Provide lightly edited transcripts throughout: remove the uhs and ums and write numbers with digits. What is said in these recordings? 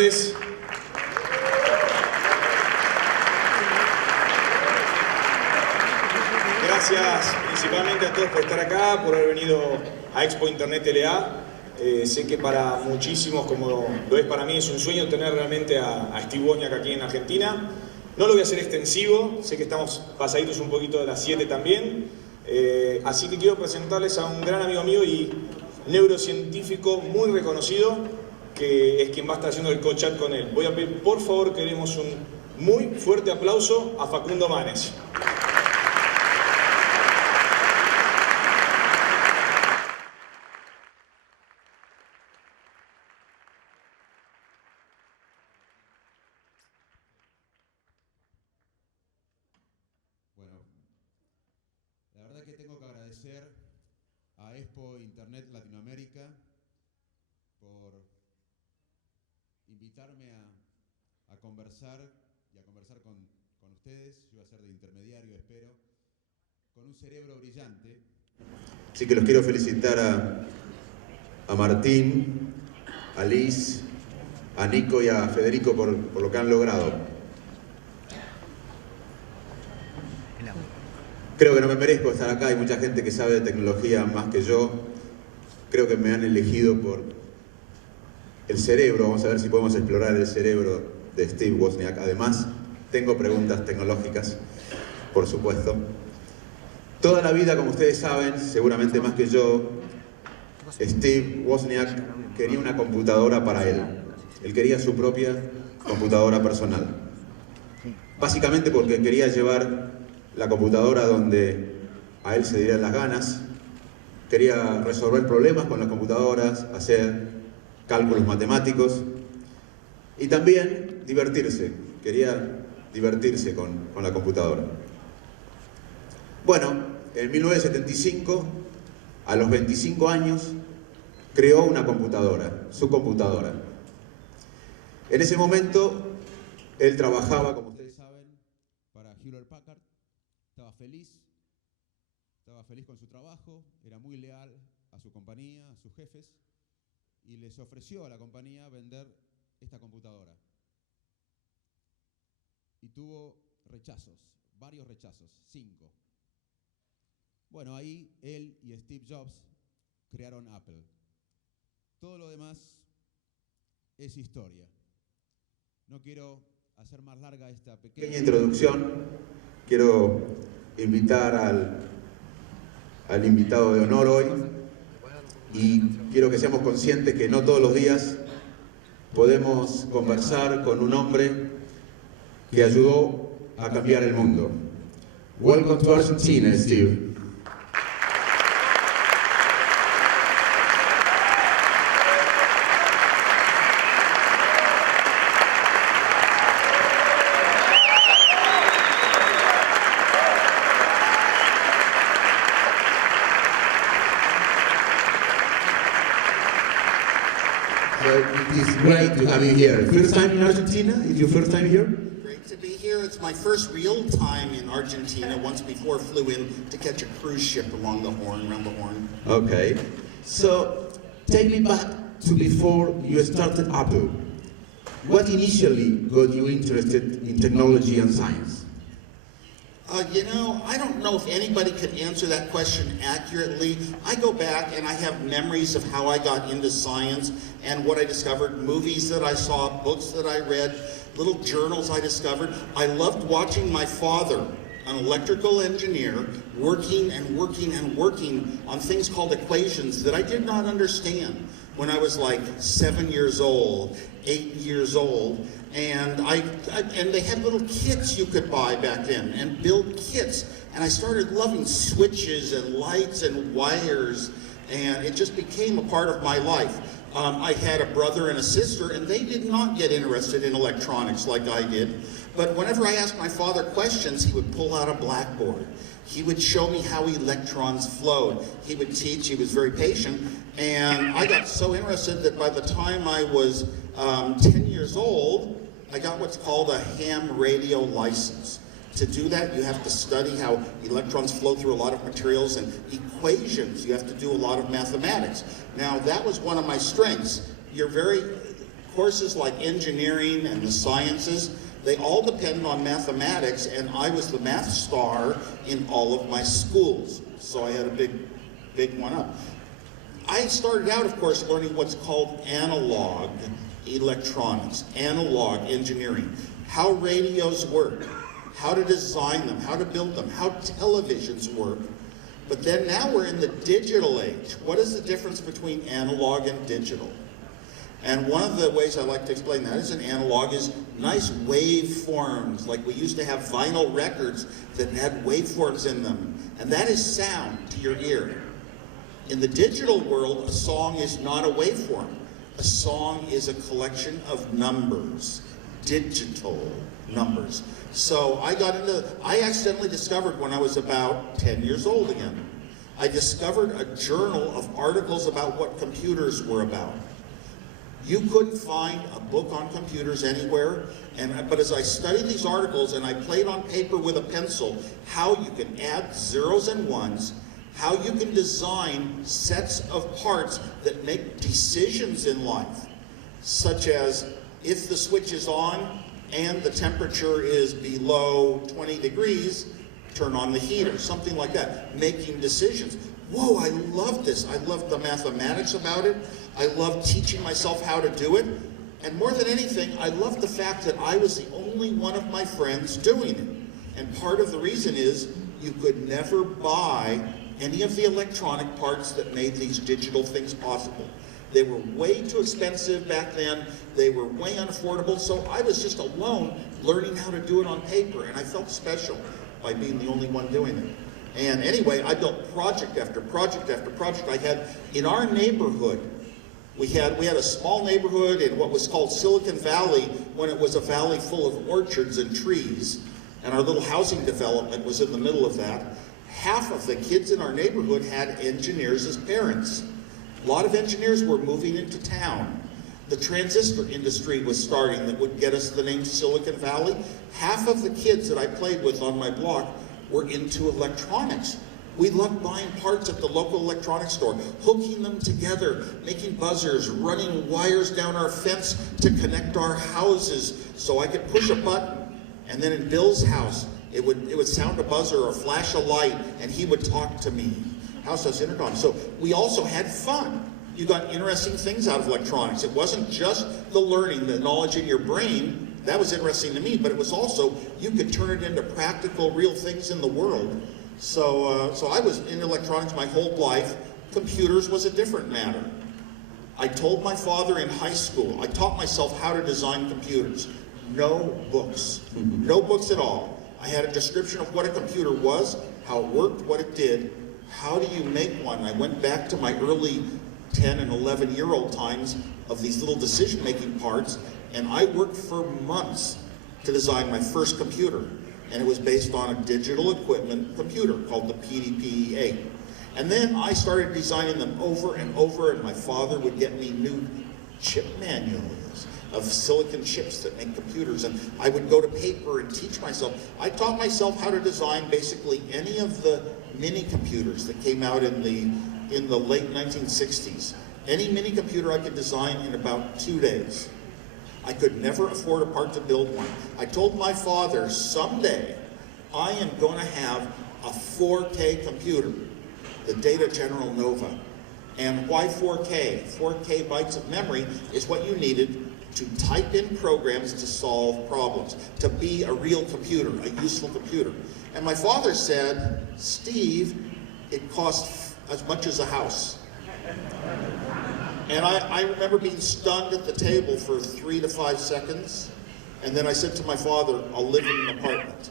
emprendedores. Gracias principalmente a todos por estar acá, por haber venido a Expo Internet LA. Sé que para muchísimos, como lo es para mí, es un sueño tener realmente a Steve Wozniak aquí en Argentina. No lo voy a hacer extensivo, sé que estamos pasaditos un poquito de las 7 también. Así que quiero presentarles a un gran amigo mío y neurocientífico muy reconocido, que es quien va a estar haciendo el co-chat con él. Voy a pedir, por favor, que demos un muy fuerte aplauso a Facundo Manes. La verdad que tengo que agradecer a Expo Internet Latinoamérica por invitarme a conversar y a conversar con ustedes. Yo voy a ser de intermediario, espero, con un cerebro brillante. Así que los quiero felicitar a Martín, a Liz, a Nico y a Federico por lo que han logrado. Creo que no me merezco estar acá, hay mucha gente que sabe de tecnología más que yo. Creo que me han elegido por el cerebro. Vamos a ver si podemos explorar el cerebro de Steve Wozniak. Además, tengo preguntas tecnológicas, por supuesto. Toda la vida, como ustedes saben, seguramente más que yo, Steve Wozniak quería una computadora para él. Él quería su propia computadora personal. Básicamente porque quería llevar la computadora donde a él se dieran las ganas. Quería resolver problemas con las computadoras, hacer cálculos matemáticos y también divertirse. Quería divertirse con la computadora. Bueno, en 1975, a los 25 años, creó una computadora, su computadora. En ese momento, él trabajaba, como ustedes saben, para Hewlett Packard. Estaba feliz con su trabajo, era muy leal a su compañía, a sus jefes, y les ofreció a la compañía vender esta computadora. Y tuvo rechazos, varios rechazos, 5. Bueno, ahí él y Steve Jobs crearon Apple. Todo lo demás es historia. No quiero hacer más larga esta pequeña introducción. Quiero invitar al invitado de honor hoy y quiero que seamos conscientes que no todos los días podemos conversar con un hombre que ayudó a cambiar el mundo. Welcome to Argentina, Steve. It is great to have you here. First time in Argentina? Is your first time here? Great to be here. It's my first real time in Argentina. Once before flew in to catch a cruise ship along the Horn, around the Horn. Okay. So, take me back to before you started Apple. What initially got you interested in technology and science? You know, I don't know if anybody could answer that question accurately. I go back and I have memories of how I got into science and what I discovered, movies that I saw, books that I read, little journals I discovered. I loved watching my father, an electrical engineer, working and working and working on things called equations that I did not understand when I was like 7 years old, 8 years old. And and they had little kits you could buy back then and build kits. And I started loving switches and lights and wires, and it just became a part of my life. I had a brother and a sister, and they did not get interested in electronics like I did. But whenever I asked my father questions, he would pull out a blackboard. He would show me how electrons flowed. He would teach, he was very patient. And I got so interested that by the time I was 10 years old, I got what's called a ham radio license. To do that, you have to study how electrons flow through a lot of materials and equations. You have to do a lot of mathematics. Now, that was one of my strengths. You're very Courses like engineering and the sciences, they all depend on mathematics, and I was the math star in all of my schools. So I had a big one up. I started out, of course, learning what's called analog electronics, analog engineering, how radios work, how to design them, how to build them, how televisions work. But then now we're in the digital age. What is the difference between analog and digital? And one of the ways I like to explain that is an analog is nice waveforms, like we used to have vinyl records that had waveforms in them. And that is sound to your ear. In the digital world, a song is not a waveform. A song is a collection of numbers, digital numbers. So I accidentally discovered when I was about 10 years old again, I discovered a journal of articles about what computers were about. You couldn't find a book on computers anywhere, but as I studied these articles and I played on paper with a pencil how you can add zeros and ones, how you can design sets of parts that make decisions in life, such as if the switch is on and the temperature is below 20 degrees, turn on the heater, something like that, making decisions. Whoa, I love this. I love the mathematics about it. I love teaching myself how to do it. And more than anything, I love the fact that I was the only one of my friends doing it. And part of the reason is you could never buy any of the electronic parts that made these digital things possible. They were way too expensive back then. They were way unaffordable. So I was just alone learning how to do it on paper. And I felt special by being the only one doing it. And anyway, I built project after project after project. I had, in our neighborhood, we had a small neighborhood in what was called Silicon Valley when it was a valley full of orchards and trees. And our little housing development was in the middle of that. Half of the kids in our neighborhood had engineers as parents. A lot of engineers were moving into town. The transistor industry was starting that would get us the name Silicon Valley. Half of the kids that I played with on my block were into electronics. We loved buying parts at the local electronics store, hooking them together, making buzzers, running wires down our fence to connect our houses so I could push a button. And then in Bill's house, it would sound a buzzer or flash a light, and he would talk to me. House has intercom. So we also had fun. You got interesting things out of electronics. It wasn't just the learning, the knowledge in your brain. That was interesting to me, but it was also, you could turn it into practical, real things in the world. So I was in electronics my whole life. Computers was a different matter. I told my father in high school, I taught myself how to design computers. No books. No books at all. I had a description of what a computer was, how it worked, what it did. How do you make one? I went back to my early 10 and 11-year-old times of these little decision-making parts, and I worked for months to design my first computer. And it was based on a digital equipment computer called the PDP-8. And then I started designing them over and over, and my father would get me new chip manuals of silicon chips that make computers, and I would go to paper and teach myself. I taught myself how to design basically any of the mini computers that came out in the late 1960s. Any mini computer I could design in about 2 days. I could never afford a part to build one. I told my father, someday I am going to have a 4K computer, the Data General Nova. And why 4K? 4K bytes of memory is what you needed to type in programs to solve problems, to be a real computer, a useful computer. And my father said, Steve, it costs as much as a house. And I remember being stunned at the table for 3 to 5 seconds. And then I said to my father, I'll live in an apartment.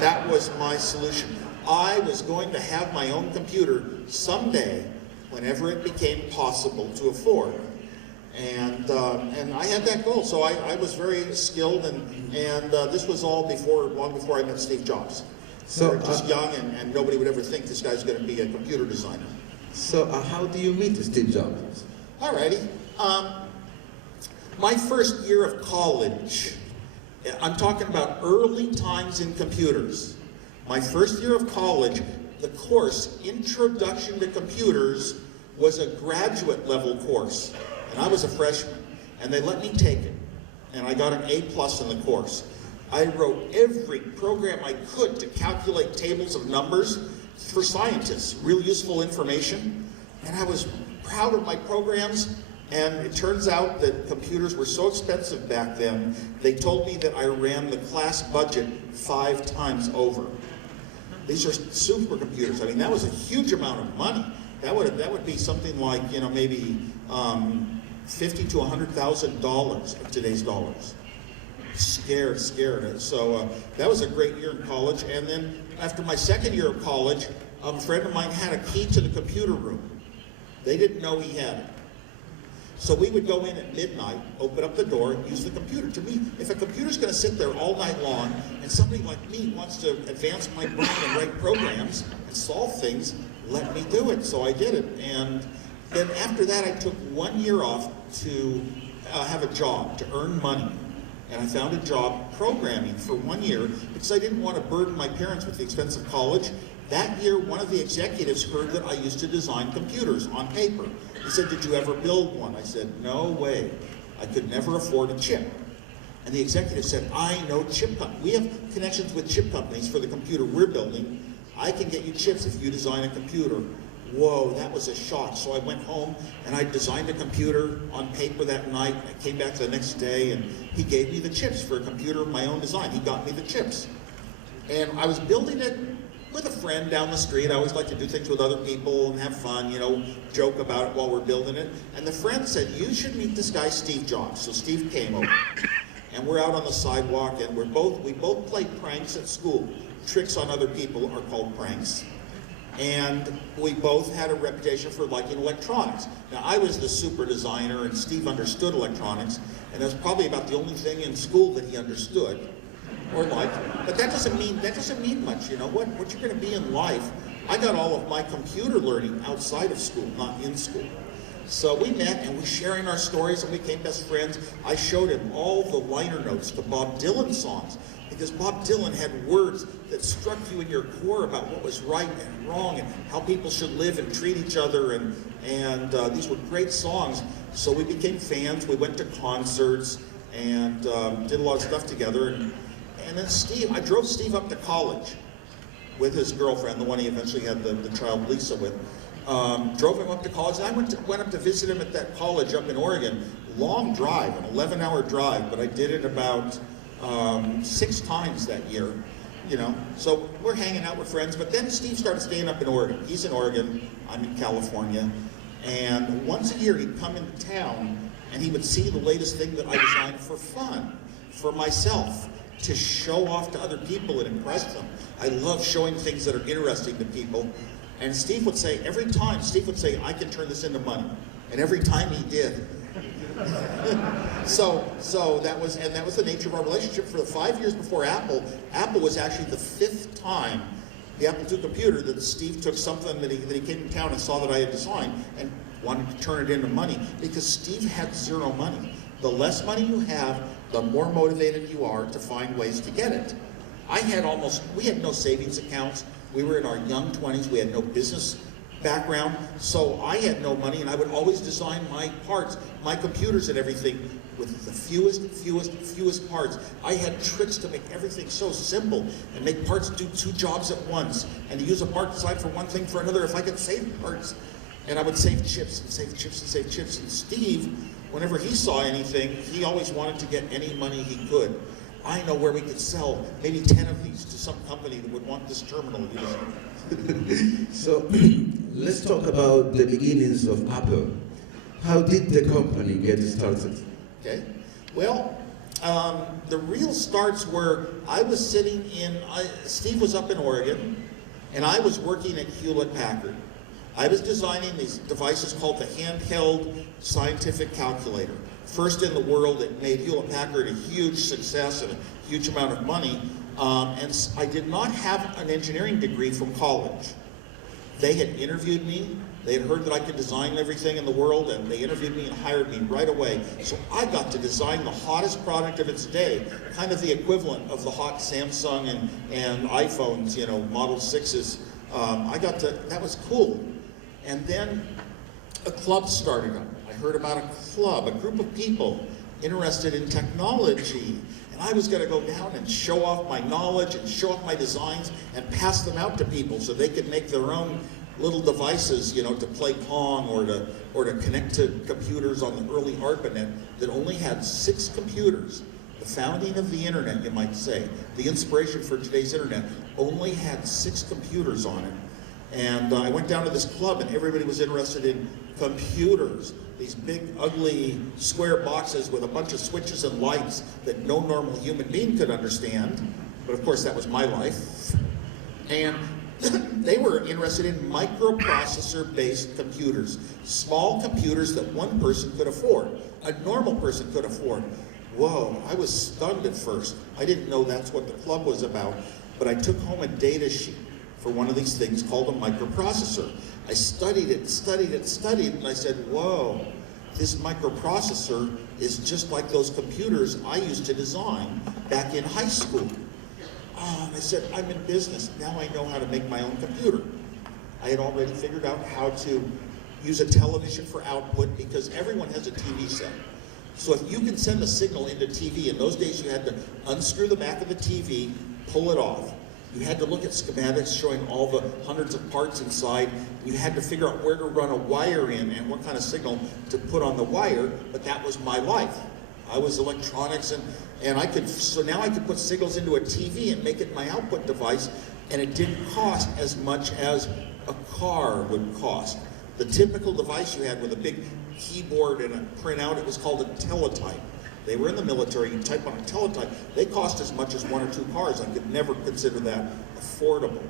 That was my solution. I was going to have my own computer someday, whenever it became possible to afford. And I had that goal, so I was very skilled, and this was all long before I met Steve Jobs. So just young, and nobody would ever think this guy's going to be a computer designer. So how do you meet Steve Jobs? Alrighty. My first year of college, I'm talking about early times in computers. My first year of college, the course, Introduction to Computers, was a graduate level course. And I was a freshman. and they let me take it. And I got an A+ in the course. I wrote every program I could to calculate tables of numbers for scientists, real useful information. And I was proud of my programs. And it turns out that computers were so expensive back then, they told me that I ran the class budget 5 times over. These are supercomputers. I mean, that was a huge amount of money. That would be something like, you know, maybe $50,000 to $100,000 of today's dollars. Scared. So that was a great year in college. And then after my second year of college, a friend of mine had a key to the computer room. They didn't know he had it. So we would go in at midnight, open up the door, use the computer. To me, if a computer's going to sit there all night long, and somebody like me wants to advance my brain and write programs and solve things, let me do it. So I did it. And then after that, I took 1 year off to have a job, to earn money. And I found a job programming for 1 year because I didn't want to burden my parents with the expense of college. That year, one of the executives heard that I used to design computers on paper. He said, "Did you ever build one?" I said, "No way. I could never afford a chip." And the executive said, "I know chip companies. We have connections with chip companies for the computer we're building. I can get you chips if you design a computer." Whoa, that was a shock. So I went home and I designed a computer on paper that night. I came back the next day and he gave me the chips for a computer of my own design. He got me the chips. And I was building it with a friend down the street. I always like to do things with other people and have fun, you know, joke about it while we're building it. And the friend said, "You should meet this guy, Steve Jobs." So Steve came over. And we're out on the sidewalk and we both played pranks at school. Tricks on other people are called pranks. And we both had a reputation for liking electronics. Now, I was the super designer and Steve understood electronics, and that's probably about the only thing in school that he understood or liked. But that doesn't mean much, you know. What you're going to be in life, I got all of my computer learning outside of school, not in school. So we met and we're sharing our stories and we became best friends. I showed him all the liner notes to Bob Dylan songs, because Bob Dylan had words that struck you in your core about what was right and wrong and how people should live and treat each other, and these were great songs. So we became fans. We went to concerts and did a lot of stuff together. And then I drove Steve up to college with his girlfriend, the one he eventually had the child Lisa with. Drove him up to college. And I went up to visit him at that college up in Oregon. Long drive, an 11-hour drive, but I did it about 6 times that year, you know. So we're hanging out with friends, but then Steve started staying up in Oregon. He's in Oregon, I'm in California, and once a year he'd come into town and he would see the latest thing that I designed for fun, for myself, to show off to other people and impress them. I love showing things that are interesting to people. And Steve would say, every time, "I can turn this into money." And every time he did. So that was the nature of our relationship for the 5 years before Apple. Apple was actually the 5th time, the Apple II computer, that Steve took something that he came to town and saw that I had designed and wanted to turn it into money, because Steve had 0 money. The less money you have, the more motivated you are to find ways to get it. We had no savings accounts. We were in our young 20s. We had no business background. So I had no money, and I would always design my parts, my computers and everything with the fewest parts. I had tricks to make everything so simple and make parts do 2 jobs at once, and to use a part design for one thing for another if I could save parts. And I would save chips and save chips and save chips. And Steve, whenever he saw anything, he always wanted to get any money he could. I know where we could sell maybe 10 of these to some company that would want this terminal, you know. So let's talk about the beginnings of Apple. How did the company get started? Okay. Well, the real starts were I was sitting Steve was up in Oregon, and I was working at Hewlett-Packard. I was designing these devices called the handheld scientific calculator. First in the world. It made Hewlett-Packard a huge success and a huge amount of money. And I did not have an engineering degree from college. They had interviewed me. They had heard that I could design everything in the world, and they interviewed me and hired me right away. So I got to design the hottest product of its day, kind of the equivalent of the hot Samsung and iPhones, you know, Model 6s. That was cool. And then a club started up. I heard about a club, a group of people interested in technology. And I was going to go down and show off my knowledge and show off my designs and pass them out to people so they could make their own little devices, you know, to play Pong or to connect to computers on the early ARPANET that only had 6 computers. The founding of the internet, you might say, the inspiration for today's internet, only had 6 computers on it. And I went down to this club and everybody was interested in computers. These big, ugly, square boxes with a bunch of switches and lights that no normal human being could understand. But of course, that was my life. And they were interested in microprocessor-based computers. Small computers that one person could afford, a normal person could afford. Whoa, I was stunned at first. I didn't know that's what the club was about. But I took home a data sheet for one of these things called a microprocessor. I studied it, and I said, whoa, this microprocessor is just like those computers I used to design back in high school. Oh, and I said, I'm in business. Now I know how to make my own computer. I had already figured out how to use a television for output because everyone has a TV set. So if you can send a signal into TV, in those days you had to unscrew the back of the TV, pull it off. You had to look at schematics showing all the hundreds of parts inside. You had to figure out where to run a wire in and what kind of signal to put on the wire, but that was my life. I was electronics and so now I could put signals into a TV and make it my output device, and it didn't cost as much as a car would cost. The typical device you had with a big keyboard and a printout, it was called a teletype. They were in the military, you type on a teletype, they cost as much as 1 or 2 cars. I could never consider that affordable.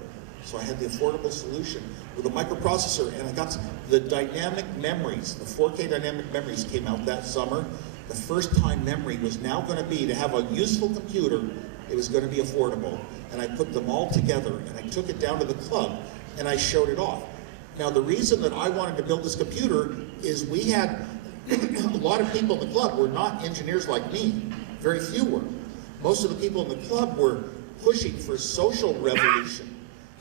So I had the affordable solution with a microprocessor, and I got the dynamic memories. The 4K dynamic memories came out that summer. The first time memory was now going to be to have a useful computer, it was going to be affordable. And I put them all together, and I took it down to the club, and I showed it off. Now the reason that I wanted to build this computer is we had a lot of people in the club were not engineers like me. Very few were. Most of the people in the club were pushing for social revolution,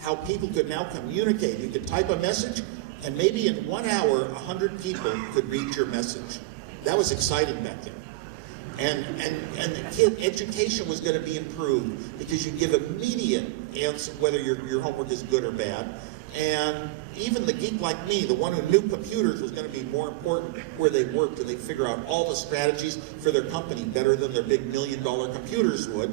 how people could now communicate. You could type a message, and maybe in 1 hour, 100 people could read your message. That was exciting back then. And the kid education was going to be improved because you give immediate answer whether your homework is good or bad. And even the geek like me, the one who knew computers was going to be more important where they worked, and they'd figure out all the strategies for their company better than their big $1 million computers would.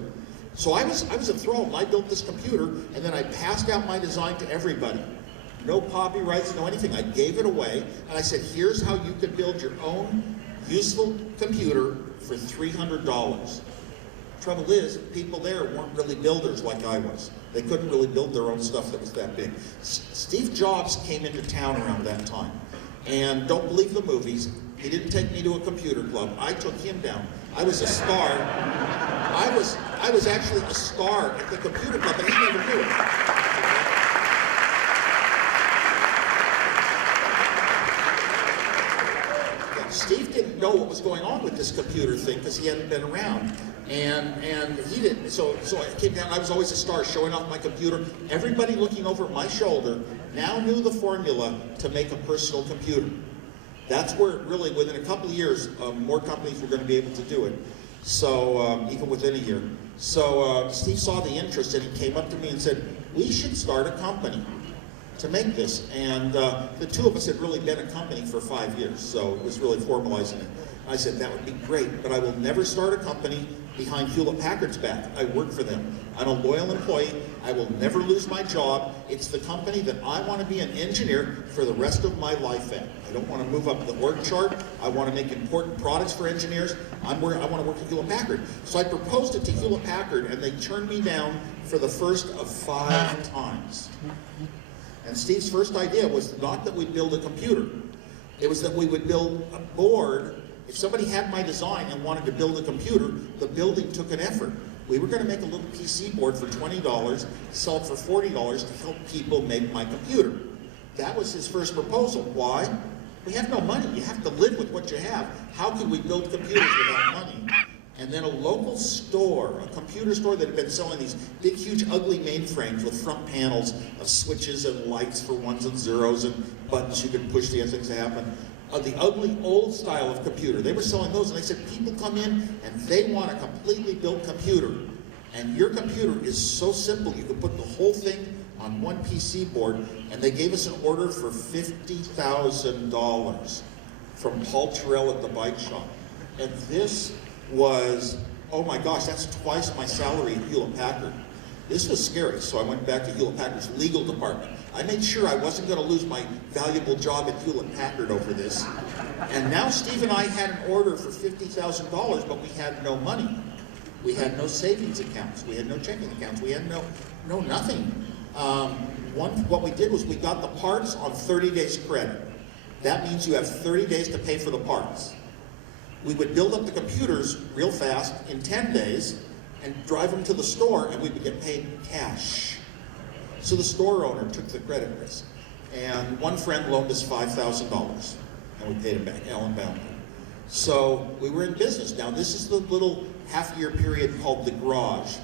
So I was enthralled. I built this computer, and then I passed out my design to everybody. No copyrights, no anything. I gave it away, and I said, here's how you can build your own useful computer for $300. Trouble is, people there weren't really builders like I was. They couldn't really build their own stuff that was that big. Steve Jobs came into town around that time. And don't believe the movies, he didn't take me to a computer club. I took him down. I was a star. I was actually a star at the computer club, and he never knew it. Steve didn't know what was going on with this computer thing because he hadn't been around. And he didn't, so I came down, I was always a star showing off my computer. Everybody looking over my shoulder now knew the formula to make a personal computer. That's where it really, within a couple of years, more companies were going to be able to do it. So, even within a year. So, Steve saw the interest and he came up to me and said, we should start a company to make this. And the two of us had really been a company for 5 years, so it was really formalizing it. I said, that would be great, but I will never start a company behind Hewlett-Packard's back. I work for them. I'm a loyal employee. I will never lose my job. It's the company that I want to be an engineer for the rest of my life at. I don't want to move up the org chart. I want to make important products for engineers. I want to work at Hewlett-Packard. So I proposed it to Hewlett-Packard, and they turned me down for the first of 5 times. And Steve's first idea was not that we'd build a computer. It was that we would build a board. If somebody had my design and wanted to build a computer, the building took an effort. We were going to make a little PC board for $20, sell it for $40 to help people make my computer. That was his first proposal. Why? We have no money. You have to live with what you have. How can we build computers without money? And then a local store, a computer store that had been selling these big, huge, ugly mainframes with front panels of switches and lights for ones and zeros and buttons you could push to get things to happen. the ugly old style of computer. They were selling those, and they said people come in and they want a completely built computer. And your computer is so simple, you can put the whole thing on one PC board, and they gave us an order for $50,000 from Paul Terrell at the bike shop. And this was, oh my gosh, that's twice my salary at Hewlett-Packard. This was scary, so I went back to Hewlett-Packard's legal department. I made sure I wasn't going to lose my valuable job at Hewlett-Packard over this. And now Steve and I had an order for $50,000, but we had no money. We had no savings accounts. We had no checking accounts. We had no nothing. What we did was we got the parts on 30 days credit. That means you have 30 days to pay for the parts. We would build up the computers real fast in 10 days and drive them to the store, and we would get paid cash. So the store owner took the credit risk. And one friend loaned us $5,000, and we paid him back, Alan Bounty. So we were in business. Now this is the little half-year period called the garage.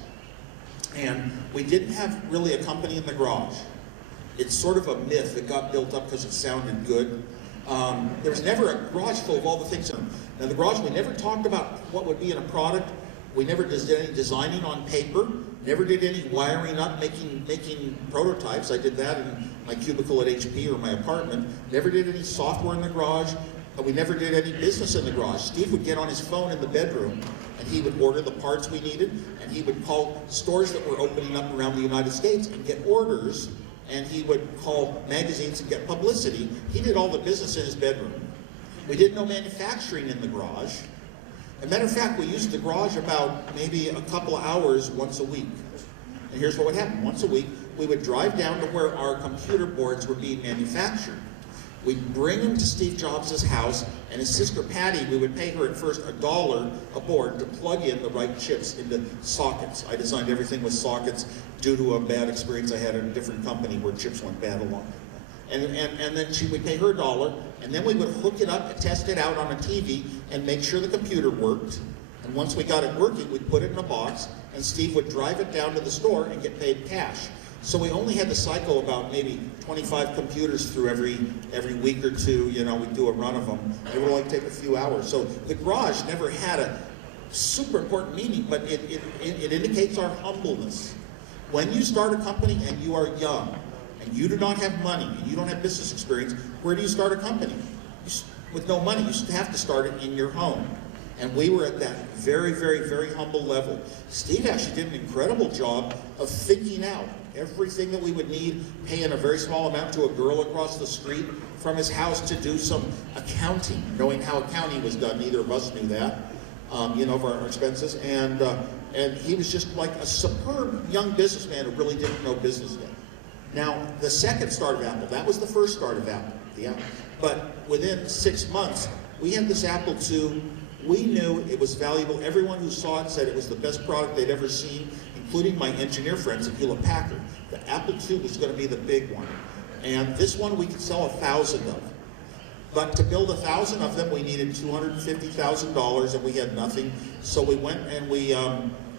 And we didn't have really a company in the garage. It's sort of a myth that got built up because it sounded good. There was never a garage full of all the things in it. Now the garage, we never talked about what would be in a product. We never did any designing on paper. Never did any wiring up, making prototypes. I did that in my cubicle at HP or my apartment. Never did any software in the garage. We never did any business in the garage. Steve would get on his phone in the bedroom, and he would order the parts we needed, and he would call stores that were opening up around the United States and get orders, and he would call magazines and get publicity. He did all the business in his bedroom. We did no manufacturing in the garage. As a matter of fact, we used the garage about maybe a couple of hours once a week. And here's what would happen. Once a week, we would drive down to where our computer boards were being manufactured. We'd bring them to Steve Jobs' house, and his sister Patty, we would pay her at first $1 a board to plug in the right chips into sockets. I designed everything with sockets due to a bad experience I had at a different company where chips went bad along. And then she would pay her $1, and then we would hook it up and test it out on a TV and make sure the computer worked. And once we got it working, we'd put it in a box, and Steve would drive it down to the store and get paid cash. So we only had to cycle about maybe 25 computers through every week or two. You know, we'd do a run of them. It would only take a few hours. So the garage never had a super important meaning, but it indicates our humbleness. When you start a company and you are young, and you do not have money, and you don't have business experience, where do you start a company? With no money, you have to start it in your home. And we were at that very, very, very humble level. Steve actually did an incredible job of thinking out everything that we would need, paying a very small amount to a girl across the street from his house to do some accounting, knowing how accounting was done. Neither of us knew that, of our expenses. And he was just like a superb young businessman who really didn't know business yet. Now, the second start of Apple, that was the first start of Apple, the Apple. But within 6 months, we had this Apple II. We knew it was valuable. Everyone who saw it said it was the best product they'd ever seen, including my engineer friends at Hewlett-Packard. The Apple II was going to be the big one. And this one we could sell 1,000 of. But to build 1,000 of them, we needed $250,000, and we had nothing. So we went and we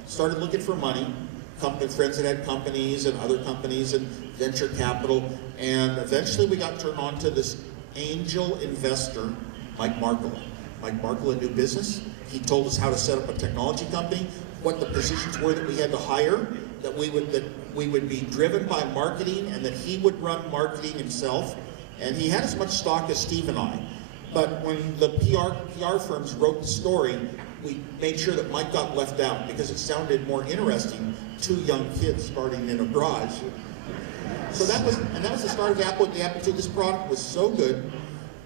started looking for money. Friends that had companies and other companies and venture capital. And eventually we got turned on to this angel investor, Mike Markle. Mike Markle knew business. He told us how to set up a technology company, what the positions were that we had to hire, that we would be driven by marketing, and that he would run marketing himself. And he had as much stock as Steve and I. But when the PR firms wrote the story, we made sure that Mike got left out because it sounded more interesting. 2 young kids starting in a garage. So that was the start of Apple. The Apple II. This product was so good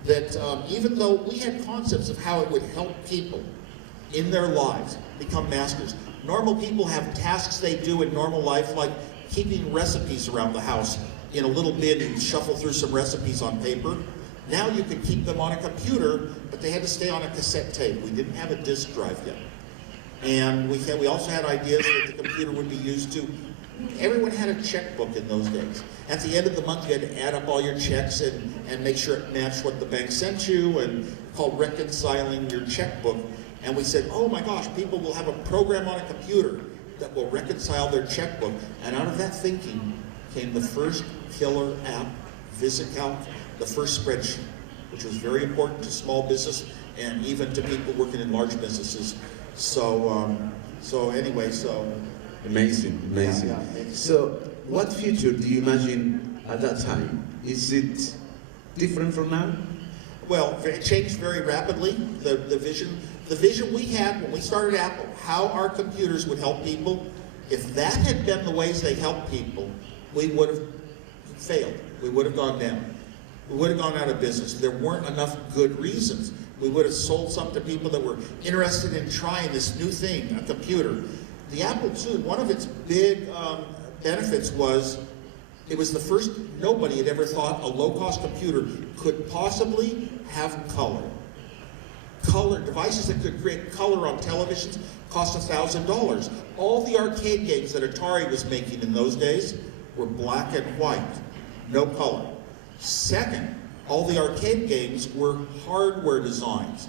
that even though we had concepts of how it would help people in their lives become masters. Normal people have tasks they do in normal life, like keeping recipes around the house in a little bin and shuffle through some recipes on paper. Now you could keep them on a computer, but they had to stay on a cassette tape. We didn't have a disk drive yet. And we also had ideas that the computer would be used to. Everyone had a checkbook in those days. At the end of the month, you had to add up all your checks and make sure it matched what the bank sent you, and called reconciling your checkbook. And we said, oh my gosh, people will have a program on a computer that will reconcile their checkbook. And out of that thinking came the first killer app, VisiCalc, the first spreadsheet. which was very important to small business and even to people working in large businesses. So, Amazing, amazing. Yeah. So, what future do you imagine at that time? Is it different from now? Well, it changed very rapidly. The vision we had when we started Apple, how our computers would help people, if that had been the ways they helped people, we would have failed. We would have gone down. We would have gone out of business. There weren't enough good reasons. We would have sold some to people that were interested in trying this new thing, a computer. The Apple II, one of its big benefits was it was the first, nobody had ever thought a low-cost computer could possibly have color. Color, devices that could create color on televisions cost $1,000. All the arcade games that Atari was making in those days were black and white, no color. Second, all the arcade games were hardware designs.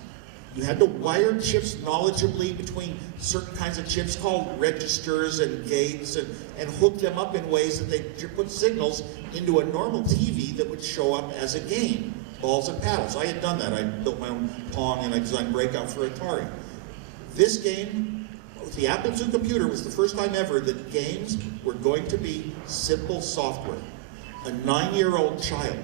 You had to wire chips knowledgeably between certain kinds of chips called registers and gates and hook them up in ways that they put signals into a normal TV that would show up as a game. Balls and paddles. I had done that. I built my own Pong and I designed Breakout for Atari. This game, the Apple II computer, was the first time ever that games were going to be simple software. A 9-year-old child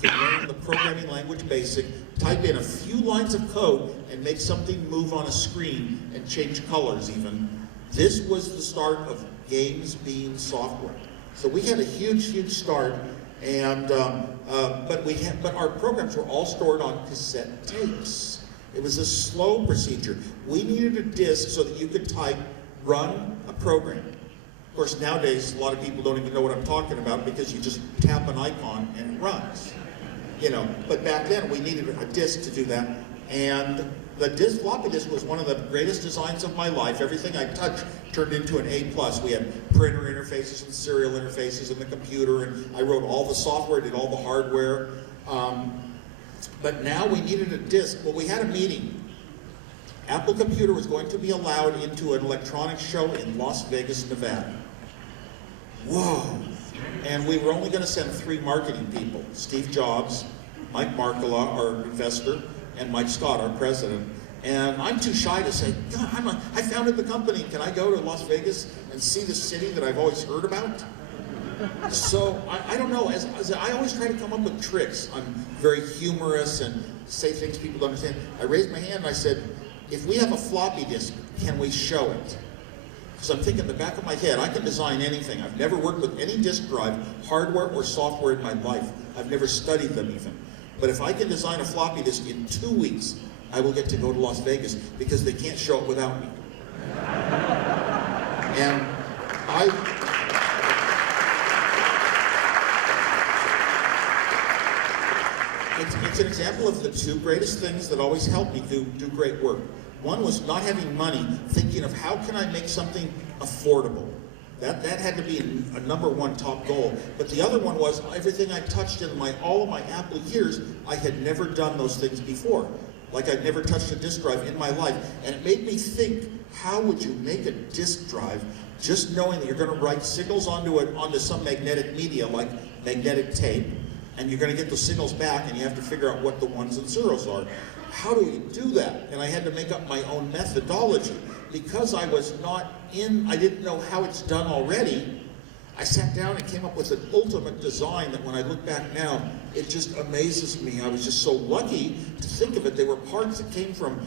could learn the programming language BASIC, type in a few lines of code, and make something move on a screen and change colors even. This was the start of games being software. So we had a huge, huge start, and but our programs were all stored on cassette tapes. It was a slow procedure. We needed a disk so that you could type, run a program. Of course, nowadays, a lot of people don't even know what I'm talking about because you just tap an icon and it runs. You know, but back then we needed a disk to do that, and the floppy disk was one of the greatest designs of my life. Everything I touched turned into an A+. We had printer interfaces and serial interfaces in the computer, and I wrote all the software, did all the hardware. But now we needed a disk. Well, we had a meeting. Apple Computer was going to be allowed into an electronics show in Las Vegas, Nevada. Whoa. And we were only going to send 3 marketing people: Steve Jobs, Mike Markkula, our investor, and Mike Scott, our president. And I'm too shy to say, God, I founded the company. Can I go to Las Vegas and see the city that I've always heard about? So I don't know. As I always try to come up with tricks. I'm very humorous and say things people don't understand. I raised my hand and I said, if we have a floppy disk, can we show it? Because I'm thinking in the back of my head, I can design anything. I've never worked with any disk drive, hardware or software in my life. I've never studied them even. But if I can design a floppy disk in 2 weeks, I will get to go to Las Vegas because they can't show it without me. And it's an example of the 2 greatest things that always help me do great work. One was not having money, thinking of how can I make something affordable. That had to be a #1 top goal. But the other one was everything I touched in all of my Apple years, I had never done those things before. Like I'd never touched a disk drive in my life. And it made me think, how would you make a disk drive just knowing that you're going to write signals onto some magnetic media like magnetic tape, and you're going to get the signals back and you have to figure out what the 1s and 0s are. How do you do that? And I had to make up my own methodology. Because I didn't know how it's done already, I sat down and came up with an ultimate design that when I look back now, it just amazes me. I was just so lucky to think of it. They were parts that came from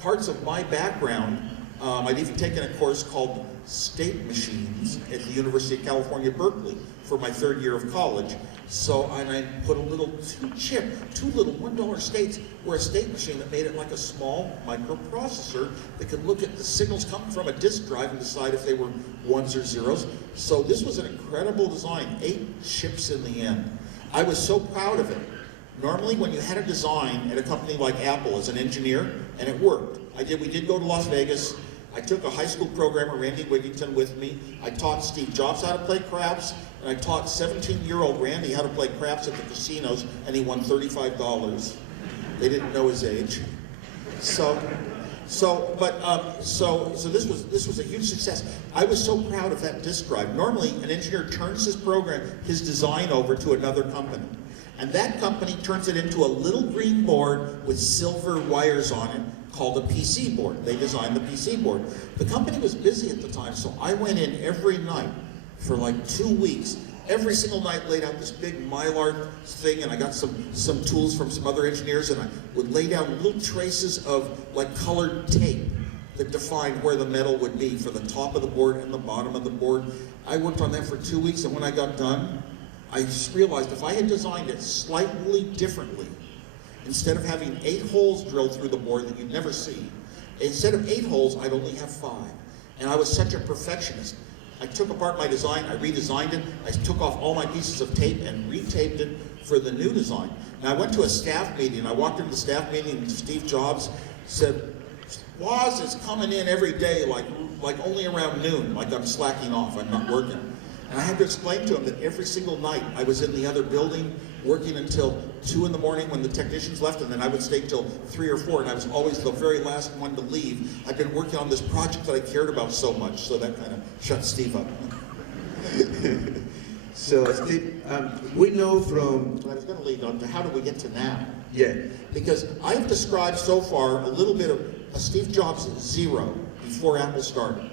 parts of my background. I'd even taken a course called State Machines at the University of California, Berkeley for my 3rd year of college. So I put a little 2 little $1 states were a state machine that made it like a small microprocessor that could look at the signals coming from a disk drive and decide if they were 1s or 0s. So this was an incredible design, 8 chips in the end. I was so proud of it. Normally when you had a design at a company like Apple as an engineer, and it worked. We did go to Las Vegas. I took a high school programmer, Randy Wigington, with me. I taught Steve Jobs how to play craps, and I taught 17-year-old Randy how to play craps at the casinos, and he won $35. They didn't know his age. So this was a huge success. I was so proud of that disk drive. Normally, an engineer turns his design over to another company. And that company turns it into a little green board with silver wires on it called a PC board. They designed the PC board. The company was busy at the time, so I went in every night for like 2 weeks. Every single night laid out this big Mylar thing, and I got some tools from some other engineers, and I would lay down little traces of like colored tape that defined where the metal would be for the top of the board and the bottom of the board. I worked on that for 2 weeks, and when I got done, I just realized if I had designed it slightly differently, instead of having 8 holes drilled through the board that you'd never see, instead of 8 holes, I'd only have 5. And I was such a perfectionist. I took apart my design, I redesigned it, I took off all my pieces of tape and retaped it for the new design. And I went to a staff meeting, I walked into the staff meeting and Steve Jobs said, Woz is coming in every day like only around noon, like I'm slacking off, I'm not working. And I had to explain to him that every single night I was in the other building working until 2 in the morning when the technicians left, and then I would stay till 3 or 4, and I was always the very last one to leave. I've been working on this project that I cared about so much, so that kind of shut Steve up. So Steve, we know from... I was going to lead on to how do we get to now? Yeah. Because I've described so far a little bit of a Steve Jobs 0 before Apple started.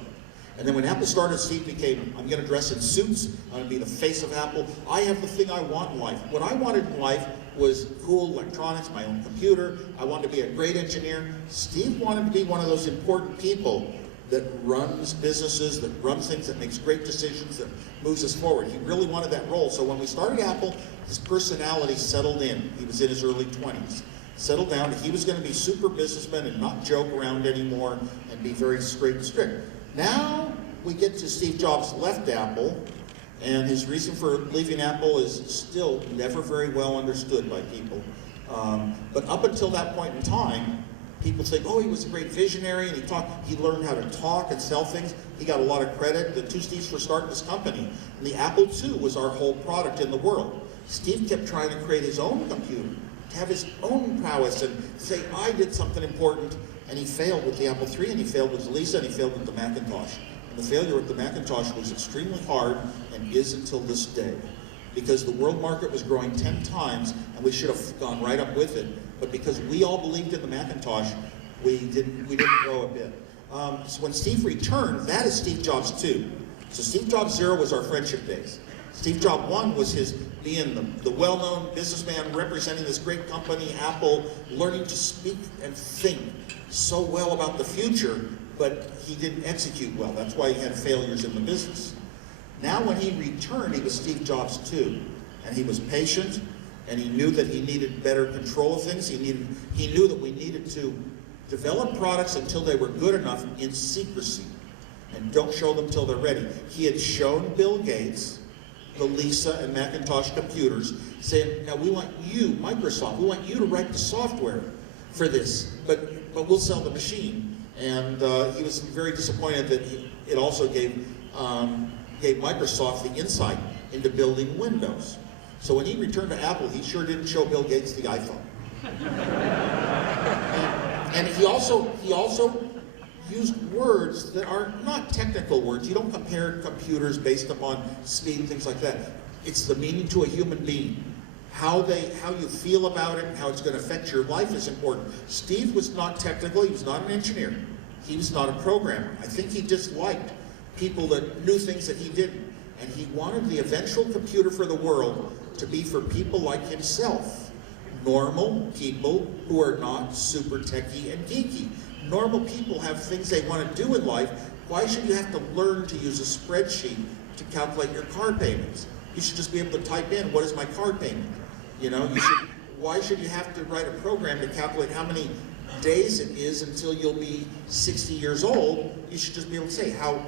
And then when Apple started, Steve became, I'm going to dress in suits, I'm going to be the face of Apple. I have the thing I want in life. What I wanted in life was cool electronics, my own computer. I wanted to be a great engineer. Steve wanted to be one of those important people that runs businesses, that runs things, that makes great decisions, that moves us forward. He really wanted that role. So when we started Apple, his personality settled in. He was in his early 20s. Settled down. He was going to be super businessman and not joke around anymore and be very straight and strict. Now we get to Steve Jobs left Apple, and his reason for leaving Apple is still never very well understood by people. But up until that point in time, people think, oh, he was a great visionary, and he learned how to talk and sell things. He got a lot of credit. The two Steves for starting this company. And the Apple II was our whole product in the world. Steve kept trying to create his own computer, to have his own prowess and say, I did something important. And he failed with the Apple III, and he failed with Lisa, and he failed with the Macintosh. And the failure with the Macintosh was extremely hard, and is until this day. Because the world market was growing 10 times, and we should have gone right up with it. But because we all believed in the Macintosh, we didn't grow a bit. So when Steve returned, that is Steve Jobs 2. So Steve Jobs 0 was our friendship days. Steve Jobs 1 was his being the well-known businessman representing this great company, Apple, learning to speak and think so well about the future, but he didn't execute well. That's why he had failures in the business. Now when he returned, he was Steve Jobs 2, and he was patient, and he knew that he needed better control of things. He knew that we needed to develop products until they were good enough in secrecy, and don't show them till they're ready. He had shown Bill Gates the Lisa and Macintosh computers, saying, now we want you, Microsoft, we want you to write the software for this, but we'll sell the machine. And he was very disappointed that it also gave Microsoft the insight into building Windows. So when he returned to Apple, he sure didn't show Bill Gates the iPhone. and he also used words that are not technical words. You don't compare computers based upon speed and things like that. It's the meaning to a human being. How you feel about it, how it's going to affect your life is important. Steve was not technical, he was not an engineer. He was not a programmer. I think he disliked people that knew things that he didn't. And he wanted the eventual computer for the world to be for people like himself. Normal people who are not super techie and geeky. Normal people have things they want to do in life. Why should you have to learn to use a spreadsheet to calculate your car payments? You should just be able to type in, what is my car payment? You know, why should you have to write a program to calculate how many days it is until you'll be 60 years old? You should just be able to say how,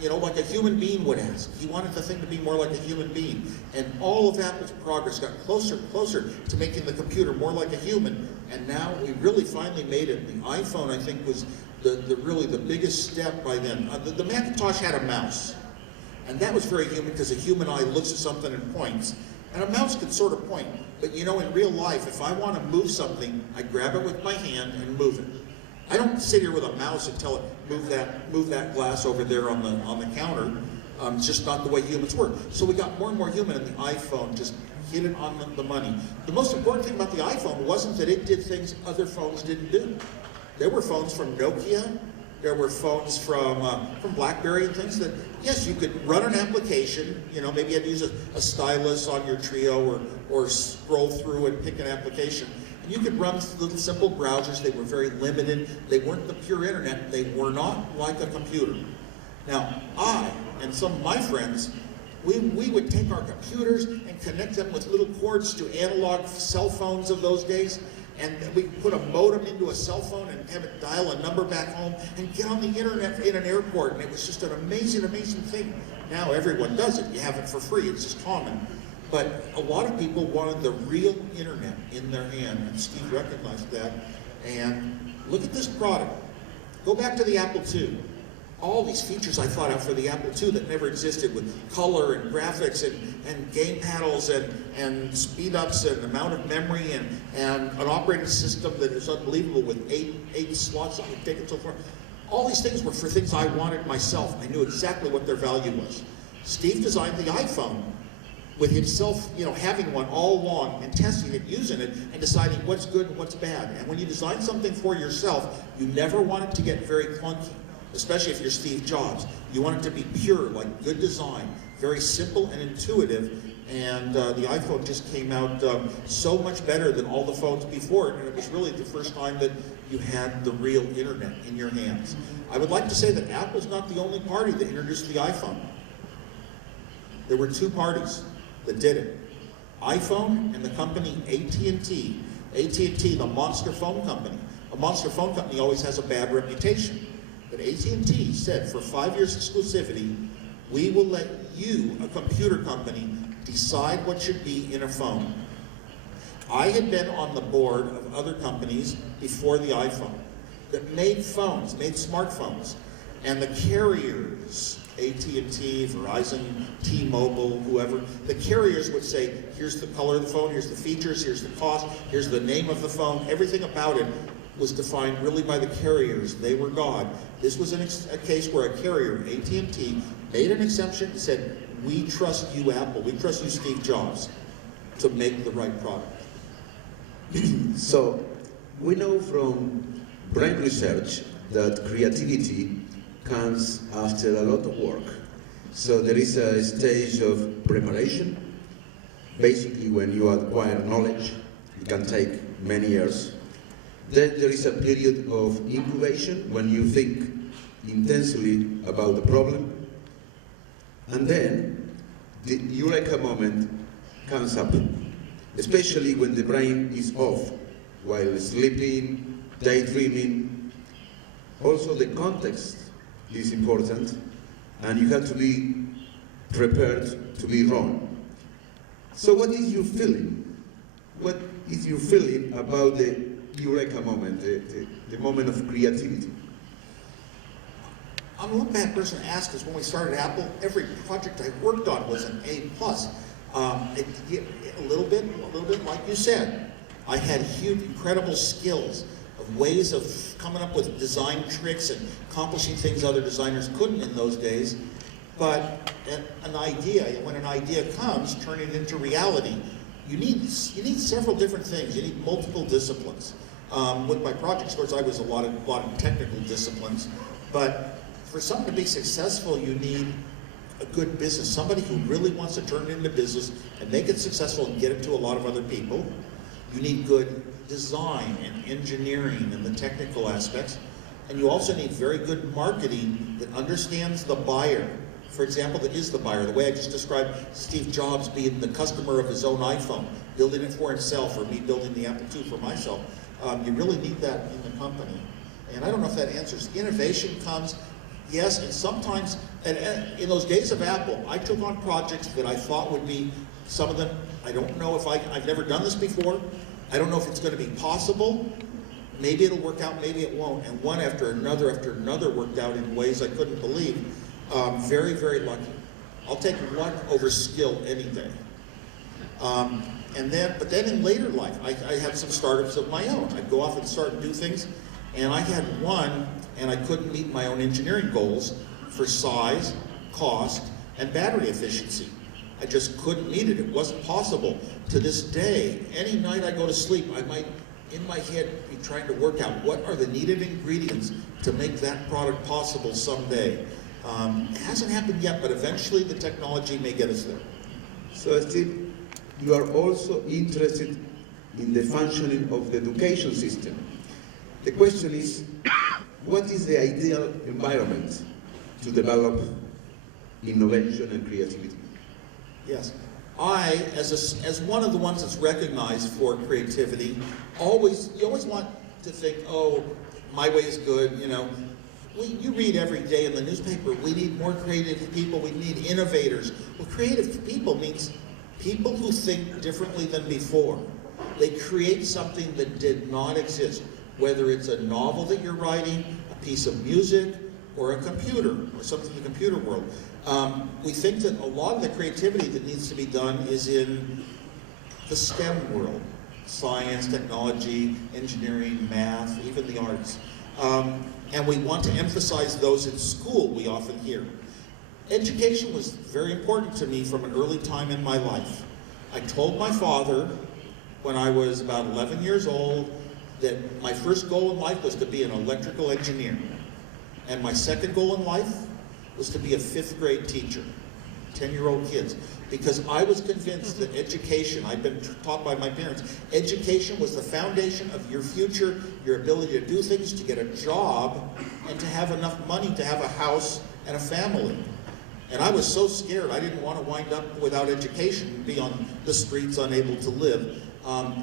you know, like a human being would ask. He wanted the thing to be more like a human being. And all of Apple's progress got closer and closer to making the computer more like a human. And now we really finally made it. The iPhone, I think, was really the biggest step by then. The Macintosh had a mouse. And that was very human because a human eye looks at something and points. And a mouse can sort of point. But you know, in real life, if I want to move something, I grab it with my hand and move it. I don't sit here with a mouse and tell it, move that glass over there on the counter. It's just not the way humans work. So we got more and more human, and the iPhone just hit it on the money. The most important thing about the iPhone wasn't that it did things other phones didn't do. There were phones from Nokia, there were phones from BlackBerry and things that, yes, you could run an application, you know, maybe you had to use a stylus on your Trio or scroll through and pick an application. And you could run little simple browsers. They were very limited. They weren't the pure internet. They were not like a computer. Now, I and some of my friends, we would take our computers and connect them with little cords to analog cell phones of those days, and we could put a modem into a cell phone and have it dial a number back home and get on the internet in an airport, and it was just an amazing, amazing thing. Now everyone does it. You have it for free. It's just common. But a lot of people wanted the real internet in their hand, and Steve recognized that. And look at this product. Go back to the Apple II. All these features I thought out for the Apple II that never existed, with color and graphics and game paddles and speed ups and amount of memory and an operating system that is unbelievable with eight slots that we've taken so far. All these things were for things I wanted myself. I knew exactly what their value was. Steve designed the iPhone with himself, you know, having one all along and testing it, using it, and deciding what's good and what's bad. And when you design something for yourself, you never want it to get very clunky. Especially if you're Steve Jobs. You want it to be pure, like good design, very simple and intuitive, and the iPhone just came out so much better than all the phones before it, and it was really the first time that you had the real internet in your hands. I would like to say that Apple's not the only party that introduced the iPhone. There were two parties that did it. iPhone and the company AT&T. AT&T, the monster phone company. A monster phone company always has a bad reputation. But AT&T said, for 5 years exclusivity, we will let you, a computer company, decide what should be in a phone. I had been on the board of other companies before the iPhone that made phones, made smartphones. And the carriers, AT&T, Verizon, T-Mobile, whoever, the carriers would say, here's the color of the phone, here's the features, here's the cost, here's the name of the phone, everything about it was defined really by the carriers. They were God. This was a case where a carrier, AT&T, made an exception and said, we trust you, Apple, we trust you, Steve Jobs, to make the right product. So, we know from brain research that creativity comes after a lot of work. So there is a stage of preparation. Basically, when you acquire knowledge, it can take many years. Then there is a period of incubation when you think intensely about the problem. And then the eureka moment comes up, especially when the brain is off, while sleeping, daydreaming. Also the context is important, and you have to be prepared to be wrong. So what is your feeling? What is your feeling about the eureka moment, the moment of creativity? I'm a bad person to ask, because when we started Apple, every project I worked on was an A+. A little bit like you said. I had huge, incredible skills of ways of coming up with design tricks and accomplishing things other designers couldn't in those days. But an idea, when an idea comes, turn it into reality. You need several different things. You need multiple disciplines. With my projects, of course, I was a lot of technical disciplines, but for something to be successful, you need a good business, somebody who really wants to turn it into business and make it successful and get it to a lot of other people. You need good design and engineering and the technical aspects, and you also need very good marketing that understands the buyer. For example, that is the buyer. The way I just described Steve Jobs being the customer of his own iPhone, building it for himself, or me building the Apple II for myself. You really need that in the company. And I don't know if that answers. Innovation comes, yes, and sometimes, and in those days of Apple, I took on projects that I thought would be, some of them, I don't know if I've never done this before. I don't know if it's going to be possible. Maybe it'll work out, maybe it won't. And one after another worked out in ways I couldn't believe. Very, very lucky. I'll take luck over skill any day. But then in later life, I had some startups of my own. I'd go off and start and do things, and I had one, and I couldn't meet my own engineering goals for size, cost, and battery efficiency. I just couldn't meet it. It wasn't possible. To this day, any night I go to sleep, I might, in my head, be trying to work out what are the needed ingredients to make that product possible someday. It hasn't happened yet, but eventually the technology may get us there. So Steve, you are also interested in the functioning of the education system. The question is, what is the ideal environment to develop innovation and creativity? Yes. I, as one of the ones that's recognized for creativity, you always want to think, oh, my way is good, you know. You read every day in the newspaper, we need more creative people, we need innovators. Well, creative people means people who think differently than before. They create something that did not exist, whether it's a novel that you're writing, a piece of music, or a computer, or something in the computer world. We think that a lot of the creativity that needs to be done is in the STEM world. Science, technology, engineering, math, even the arts. And we want to emphasize those in school, we often hear. Education was very important to me from an early time in my life. I told my father when I was about 11 years old that my first goal in life was to be an electrical engineer. And my second goal in life was to be a 5th grade teacher, 10-year-old kids. Because I was convinced that education, I'd been taught by my parents, education was the foundation of your future, your ability to do things, to get a job, and to have enough money to have a house and a family. And I was so scared, I didn't want to wind up without education and be on the streets unable to live.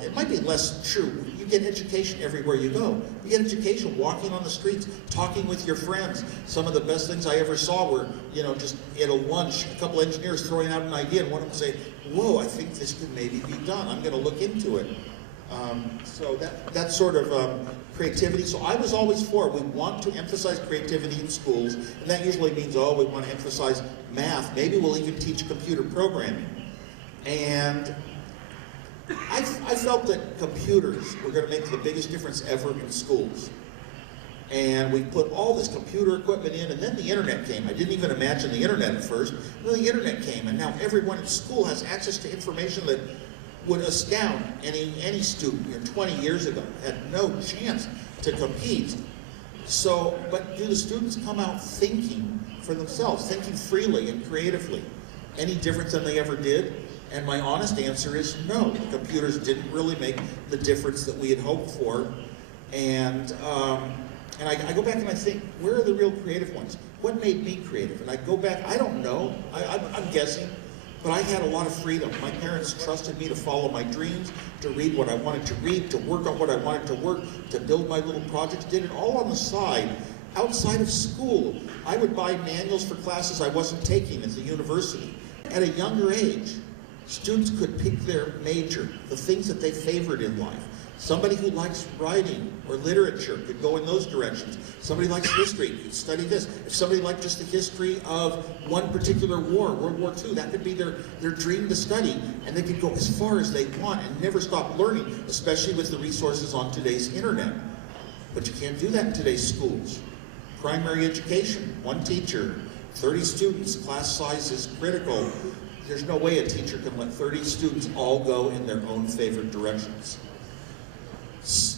It might be less true. You get education everywhere you go. You get education walking on the streets, talking with your friends. Some of the best things I ever saw were, you know, just at a lunch, a couple engineers throwing out an idea, and one of them say, whoa, I think this could maybe be done. I'm going to look into it. So that sort of creativity. So I was always for, we want to emphasize creativity in schools, and that usually means, oh, we want to emphasize math. Maybe we'll even teach computer programming. And I felt that computers were going to make the biggest difference ever in schools. And we put all this computer equipment in, and then the internet came. I didn't even imagine the internet at first. And then the internet came, and now everyone in school has access to information that would astound any student. You know, 20 years ago had no chance to compete. So, but do the students come out thinking for themselves, thinking freely and creatively? Any different than they ever did? And my honest answer is no. The computers didn't really make the difference that we had hoped for. And I go back and I think, where are the real creative ones? What made me creative? And I go back, I don't know, I'm guessing, but I had a lot of freedom. My parents trusted me to follow my dreams, to read what I wanted to read, to work on what I wanted to work, to build my little projects, did it all on the side. Outside of school, I would buy manuals for classes I wasn't taking at the university. At a younger age, students could pick their major, the things that they favored in life. Somebody who likes writing or literature could go in those directions. Somebody likes history could study this. If somebody liked just the history of one particular war, World War II, that could be their dream to study. And they could go as far as they want and never stop learning, especially with the resources on today's internet. But you can't do that in today's schools. Primary education, one teacher, 30 students, class size is critical. There's no way a teacher can let 30 students all go in their own favorite directions.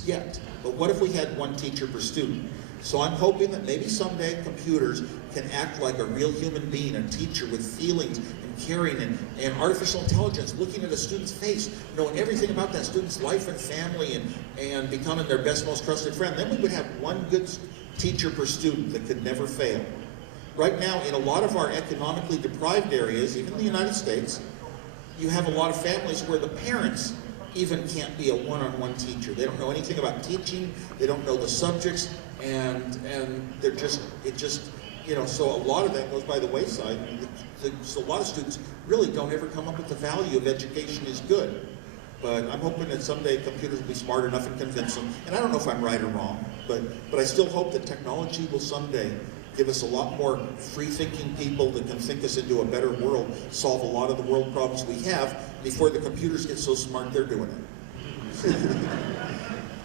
Yet, but what if we had one teacher per student? So I'm hoping that maybe someday computers can act like a real human being, a teacher with feelings and caring and artificial intelligence, looking at a student's face, knowing everything about that student's life and family and becoming their best, most trusted friend. Then we would have one good teacher per student that could never fail. Right now, in a lot of our economically deprived areas, even in the United States, you have a lot of families where the parents even can't be a one-on-one teacher. They don't know anything about teaching, they don't know the subjects, and they're just, you know, so a lot of that goes by the wayside. So a lot of students really don't ever come up with the value of education is good. But I'm hoping that someday computers will be smart enough and convince them. And I don't know if I'm right or wrong, but I still hope that technology will someday give us a lot more free-thinking people that can think us into a better world, solve a lot of the world problems we have before the computers get so smart they're doing it.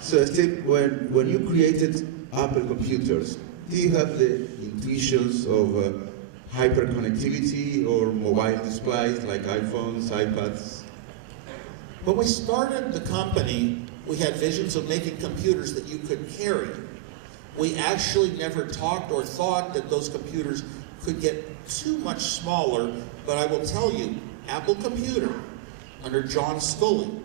So Steve, when you created Apple computers, do you have the intuitions of hyperconnectivity or mobile displays like iPhones, iPads? When we started the company, we had visions of making computers that you could carry. We actually never talked or thought that those computers could get too much smaller, but I will tell you, Apple Computer, under John Sculley,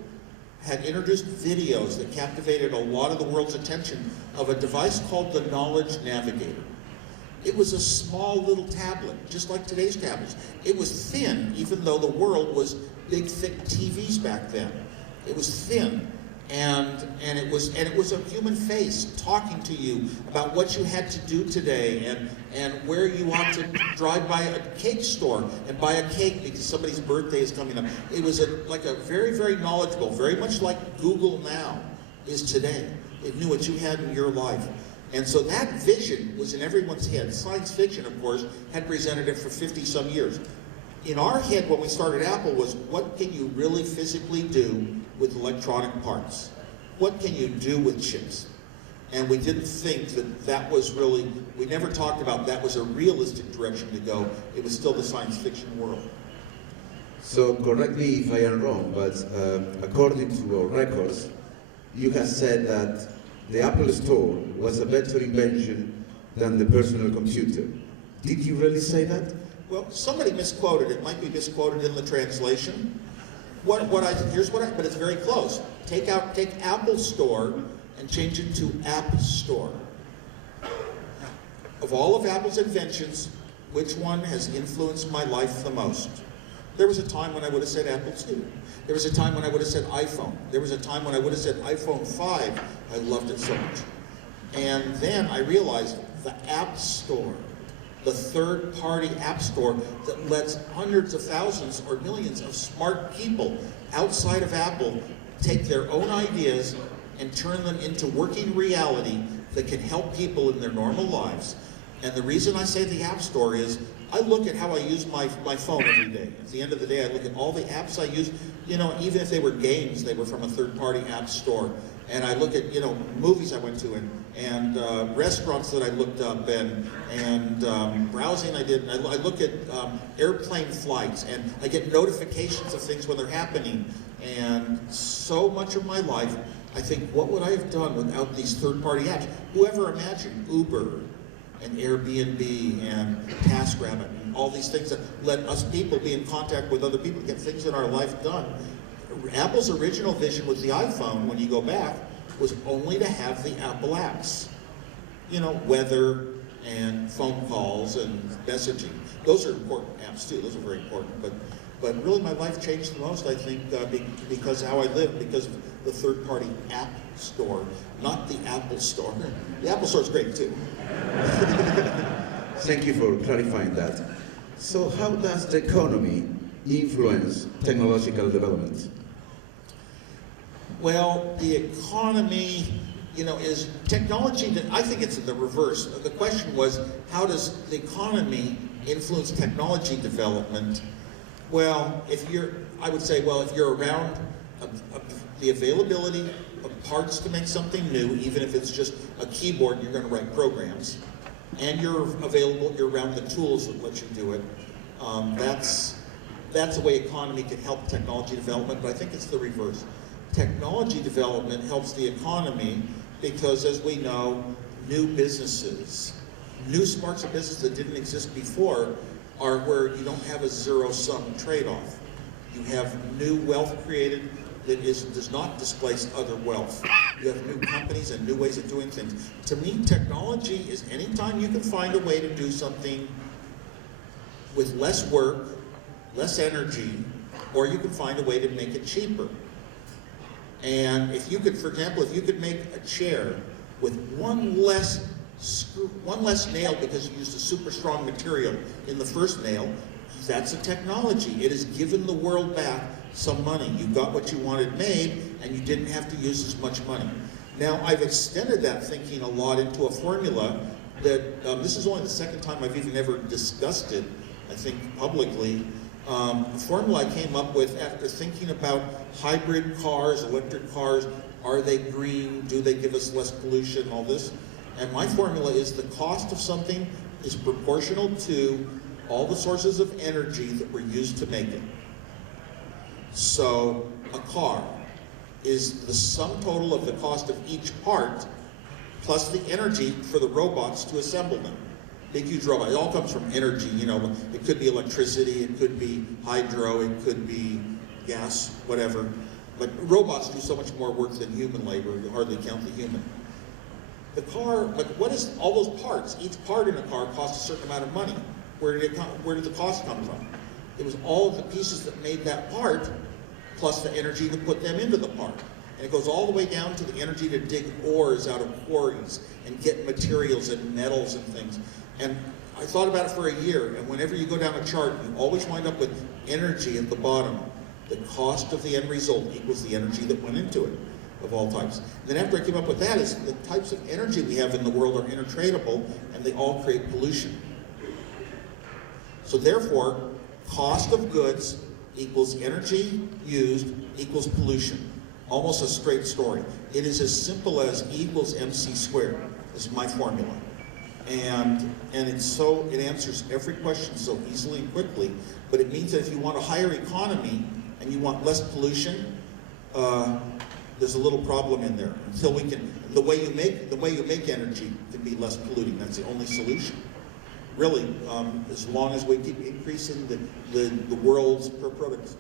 had introduced videos that captivated a lot of the world's attention of a device called the Knowledge Navigator. It was a small little tablet, just like today's tablets. It was thin, even though the world was big, thick TVs back then. It was thin, and it was a human face talking to you about what you had to do today, and where you ought to drive by a cake store and buy a cake because somebody's birthday is coming up. It was like a very, very knowledgeable, very much like Google now is today. It knew what you had in your life. And so that vision was in everyone's head. Science fiction, of course, had presented it for 50-some years. In our head, when we started Apple, was what can you really physically do with electronic parts? What can you do with chips? And we didn't think that that was really, we never talked about that was a realistic direction to go. It was still the science fiction world. So correct me if I am wrong, but according to our records, you have said that the Apple Store was a better invention than the personal computer. Did you really say that? Well, somebody misquoted it. Might be misquoted in the translation. But it's very close. Take Apple Store and change it to App Store. Of all of Apple's inventions, which one has influenced my life the most? There was a time when I would have said Apple II. There was a time when I would have said iPhone. There was a time when I would have said iPhone 5. I loved it so much. And then I realized the App Store, the third-party app store that lets hundreds of thousands or millions of smart people outside of Apple take their own ideas and turn them into working reality that can help people in their normal lives. And the reason I say the App Store is I look at how I use my phone every day. At the end of the day, I look at all the apps I use. You know, even if they were games, they were from a third-party app store. And I look at, you know, movies I went to and restaurants that I looked up and browsing I did. I look at airplane flights and I get notifications of things when they're happening. And so much of my life, I think, what would I have done without these third-party apps? Whoever imagined Uber and Airbnb and TaskRabbit and all these things that let us people be in contact with other people, get things in our life done. Apple's original vision with the iPhone, when you go back, was only to have the Apple apps. You know, weather and phone calls and messaging. Those are important apps too, those are very important. But really my life changed the most, I think, because how I live, because of the third-party app store, not the Apple Store. The Apple Store is great too. Thank you for clarifying that. So how does the economy influence technological development? Well, the economy, you know, is technology. I think it's the reverse. The question was, how does the economy influence technology development? Well, I would say, well, if you're around the availability of parts to make something new, even if it's just a keyboard, you're going to write programs, and you're around the tools that let you do it. That's the way economy can help technology development, but I think it's the reverse. Technology development helps the economy because, as we know, new businesses, new parts of business that didn't exist before are where you don't have a zero-sum trade-off. You have new wealth created that does not displace other wealth. You have new companies and new ways of doing things. To me, technology is anytime you can find a way to do something with less work, less energy, or you can find a way to make it cheaper. And if you could, for example, if you could make a chair with one less nail because you used a super strong material in the first nail, that's a technology. It has given the world back some money. You got what you wanted made, and you didn't have to use as much money. Now, I've extended that thinking a lot into a formula that, this is only the second time I've even ever discussed it, I think, publicly. A formula I came up with after thinking about hybrid cars, electric cars, are they green, do they give us less pollution, all this. And my formula is the cost of something is proportional to all the sources of energy that were used to make it. So a car is the sum total of the cost of each part plus the energy for the robots to assemble them. Big, huge robot. It all comes from energy, you know. It could be electricity, it could be hydro, it could be gas, whatever. But robots do so much more work than human labor, you hardly count the human. The car, but what is all those parts? Each part in a car costs a certain amount of money. Where did the cost come from? It was all of the pieces that made that part, plus the energy to put them into the part. And it goes all the way down to the energy to dig ores out of quarries and get materials and metals and things. And I thought about it for a year, and whenever you go down a chart, you always wind up with energy at the bottom. The cost of the end result equals the energy that went into it, of all types. And then after I came up with that, is the types of energy we have in the world are intertradable, and they all create pollution. So therefore, cost of goods equals energy used equals pollution. Almost a straight story. It is as simple as E equals MC squared. This is my formula. And it answers every question so easily and quickly, but it means that if you want a higher economy and you want less pollution, there's a little problem in there. Until we can, the way you make energy can be less polluting. That's the only solution. Really, as long as we keep increasing the world's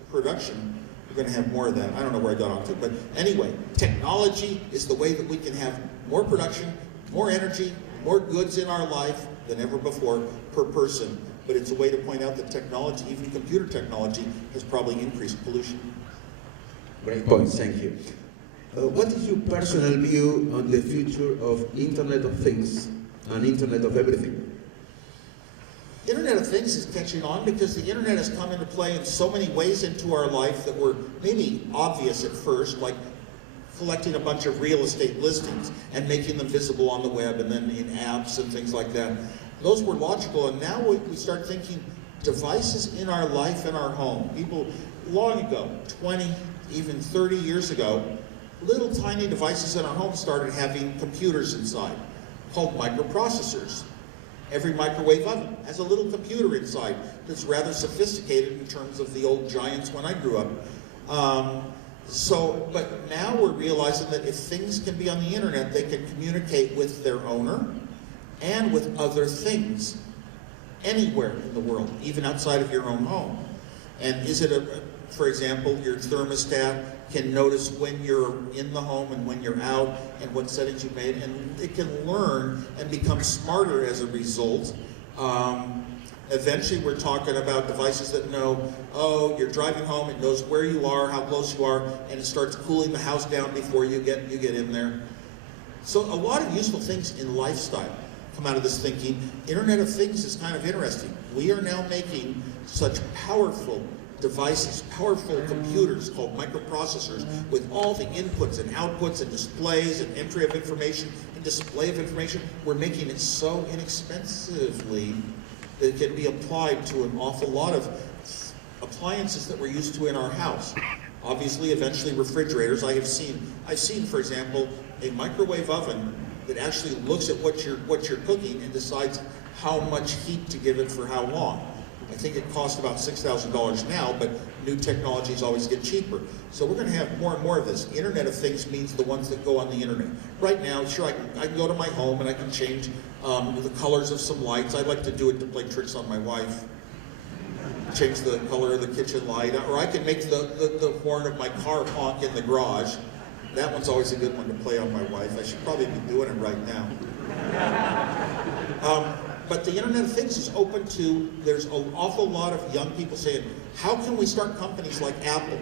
production, we're going to have more of that. I don't know where I got onto, but anyway, technology is the way that we can have more production, more energy, more goods in our life than ever before per person. But it's a way to point out that technology, even computer technology, has probably increased pollution. Great points, thank you. What is your personal view on the future of Internet of Things and Internet of Everything? Internet of Things is catching on because the internet has come into play in so many ways into our life that were maybe obvious at first, like collecting a bunch of real estate listings and making them visible on the web and then in apps and things like that. Those were logical, and now we start thinking devices in our life and our home. People long ago, 20, even 30 years ago, little tiny devices in our home started having computers inside called microprocessors. Every microwave oven has a little computer inside that's rather sophisticated in terms of the old giants when I grew up. But now we're realizing that if things can be on the internet, they can communicate with their owner and with other things anywhere in the world, even outside of your own home. And is it for example, your thermostat can notice when you're in the home and when you're out and what settings you made, and it can learn and become smarter as a result. Eventually we're talking about devices that know, oh, you're driving home, it knows where you are, how close you are, and it starts cooling the house down before you get in there. So a lot of useful things in lifestyle come out of this thinking. Internet of Things is kind of interesting. We are now making such powerful devices, powerful computers called microprocessors with all the inputs and outputs and displays and entry of information and display of information. We're making it so inexpensively that it can be applied to an awful lot of appliances that we're used to in our house. Obviously, eventually refrigerators. I've seen, for example, a microwave oven that actually looks at what you're cooking and decides how much heat to give it for how long. I think it costs about $6,000 now, but new technologies always get cheaper. So we're going to have more and more of this. Internet of Things means the ones that go on the internet. Right now, sure, I can go to my home and I can change the colors of some lights. I like to do it to play tricks on my wife. Change the color of the kitchen light, or I can make the horn of my car honk in the garage. That one's always a good one to play on my wife. I should probably be doing it right now. But the Internet of Things is open to, there's an awful lot of young people saying, how can we start companies like Apple?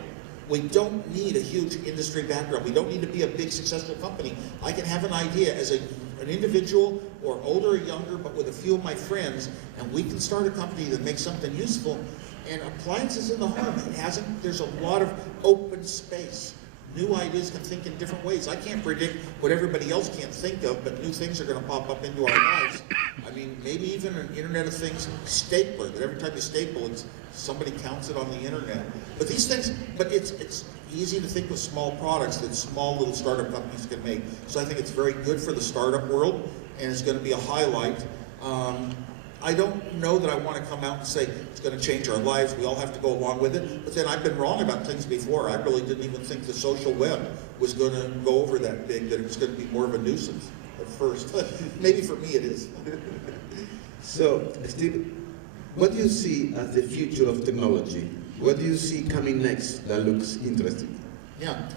We don't need a huge industry background. We don't need to be a big successful company. I can have an idea as an individual or older or younger, but with a few of my friends, and we can start a company that makes something useful. And appliances in the home, there's a lot of open space. New ideas can think in different ways. I can't predict what everybody else can't think of, but new things are going to pop up into our lives. I mean, maybe even an Internet of Things stapler, that every time you staple, somebody counts it on the internet. But these things, it's easy to think of small products that small little startup companies can make. So I think it's very good for the startup world, and it's going to be a highlight. I don't know that I want to come out and say it's going to change our lives, we all have to go along with it, but then I've been wrong about things before. I really didn't even think the social web was going to go over that big, that it was going to be more of a nuisance at first. Maybe for me it is. So, Steve, what do you see as the future of technology? What do you see coming next that looks interesting? Yeah.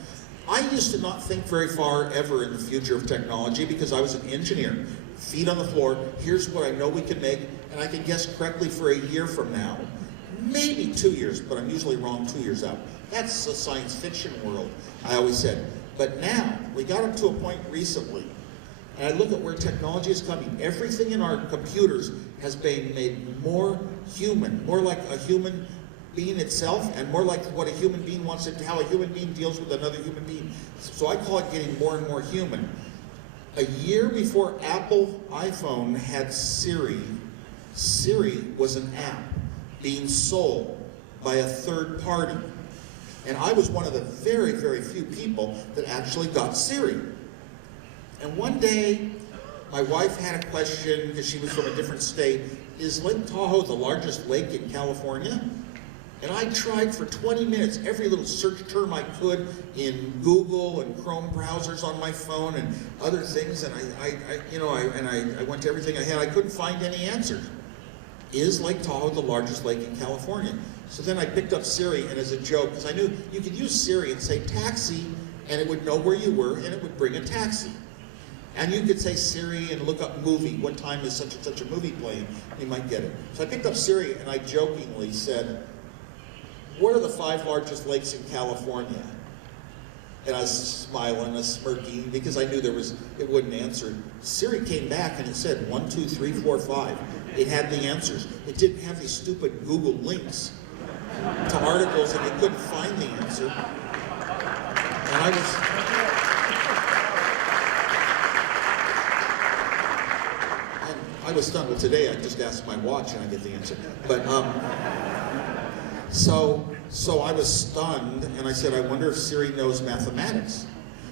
I used to not think very far ever in the future of technology because I was an engineer. Feet on the floor, here's what I know we can make, and I can guess correctly for a year from now. Maybe 2 years, but I'm usually wrong 2 years out. That's a science fiction world, I always said. But now, we got up to a point recently, and I look at where technology is coming. Everything in our computers has been made more human, more like a human being itself, and more like what a human being wants it to, how a human being deals with another human being. So I call it getting more and more human. A year before Apple iPhone had Siri, Siri was an app being sold by a third party. And I was one of the very, very few people that actually got Siri. And one day, my wife had a question, because she was from a different state, is Lake Tahoe the largest lake in California? And I tried for 20 minutes, every little search term I could in Google and Chrome browsers on my phone and other things, and I went to everything I had. I couldn't find any answers. Is Lake Tahoe the largest lake in California? So then I picked up Siri, and as a joke, because I knew you could use Siri and say taxi, and it would know where you were, and it would bring a taxi. And you could say Siri and look up movie. What time is such and such a movie playing? You might get it. So I picked up Siri, and I jokingly said, what are the 5 largest lakes in California? And I was smiling, I was smirking, because I knew it wouldn't answer. Siri came back and it said 1, 2, 3, 4, 5. It had the answers. It didn't have these stupid Google links to articles and you couldn't find the answer. And I was stunned. Well, today I just asked my watch and I get the answer. But So I was stunned, and I said, I wonder if Siri knows mathematics.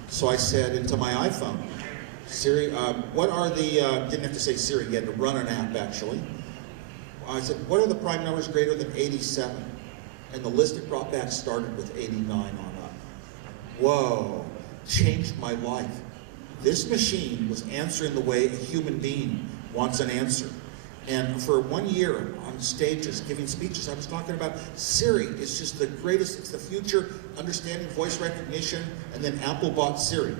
So I said into my iPhone, Siri, what are the, didn't have to say Siri, you had to run an app actually. I said, what are the prime numbers greater than 87? And the list it brought back started with 89 on up. Whoa, changed my life. This machine was answering the way a human being wants an answer. And for 1 year on stages, giving speeches, I was talking about Siri. It's just the greatest, it's the future, understanding voice recognition, and then Apple bought Siri.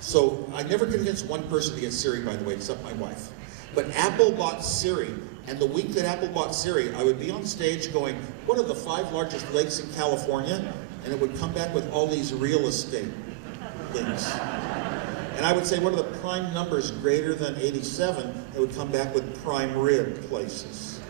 So I never convinced one person to get Siri, by the way, except my wife. But Apple bought Siri, and the week that Apple bought Siri, I would be on stage going, what are the 5 largest lakes in California? And it would come back with all these real estate things. And I would say, what are the prime numbers greater than 87? It would come back with prime rib places.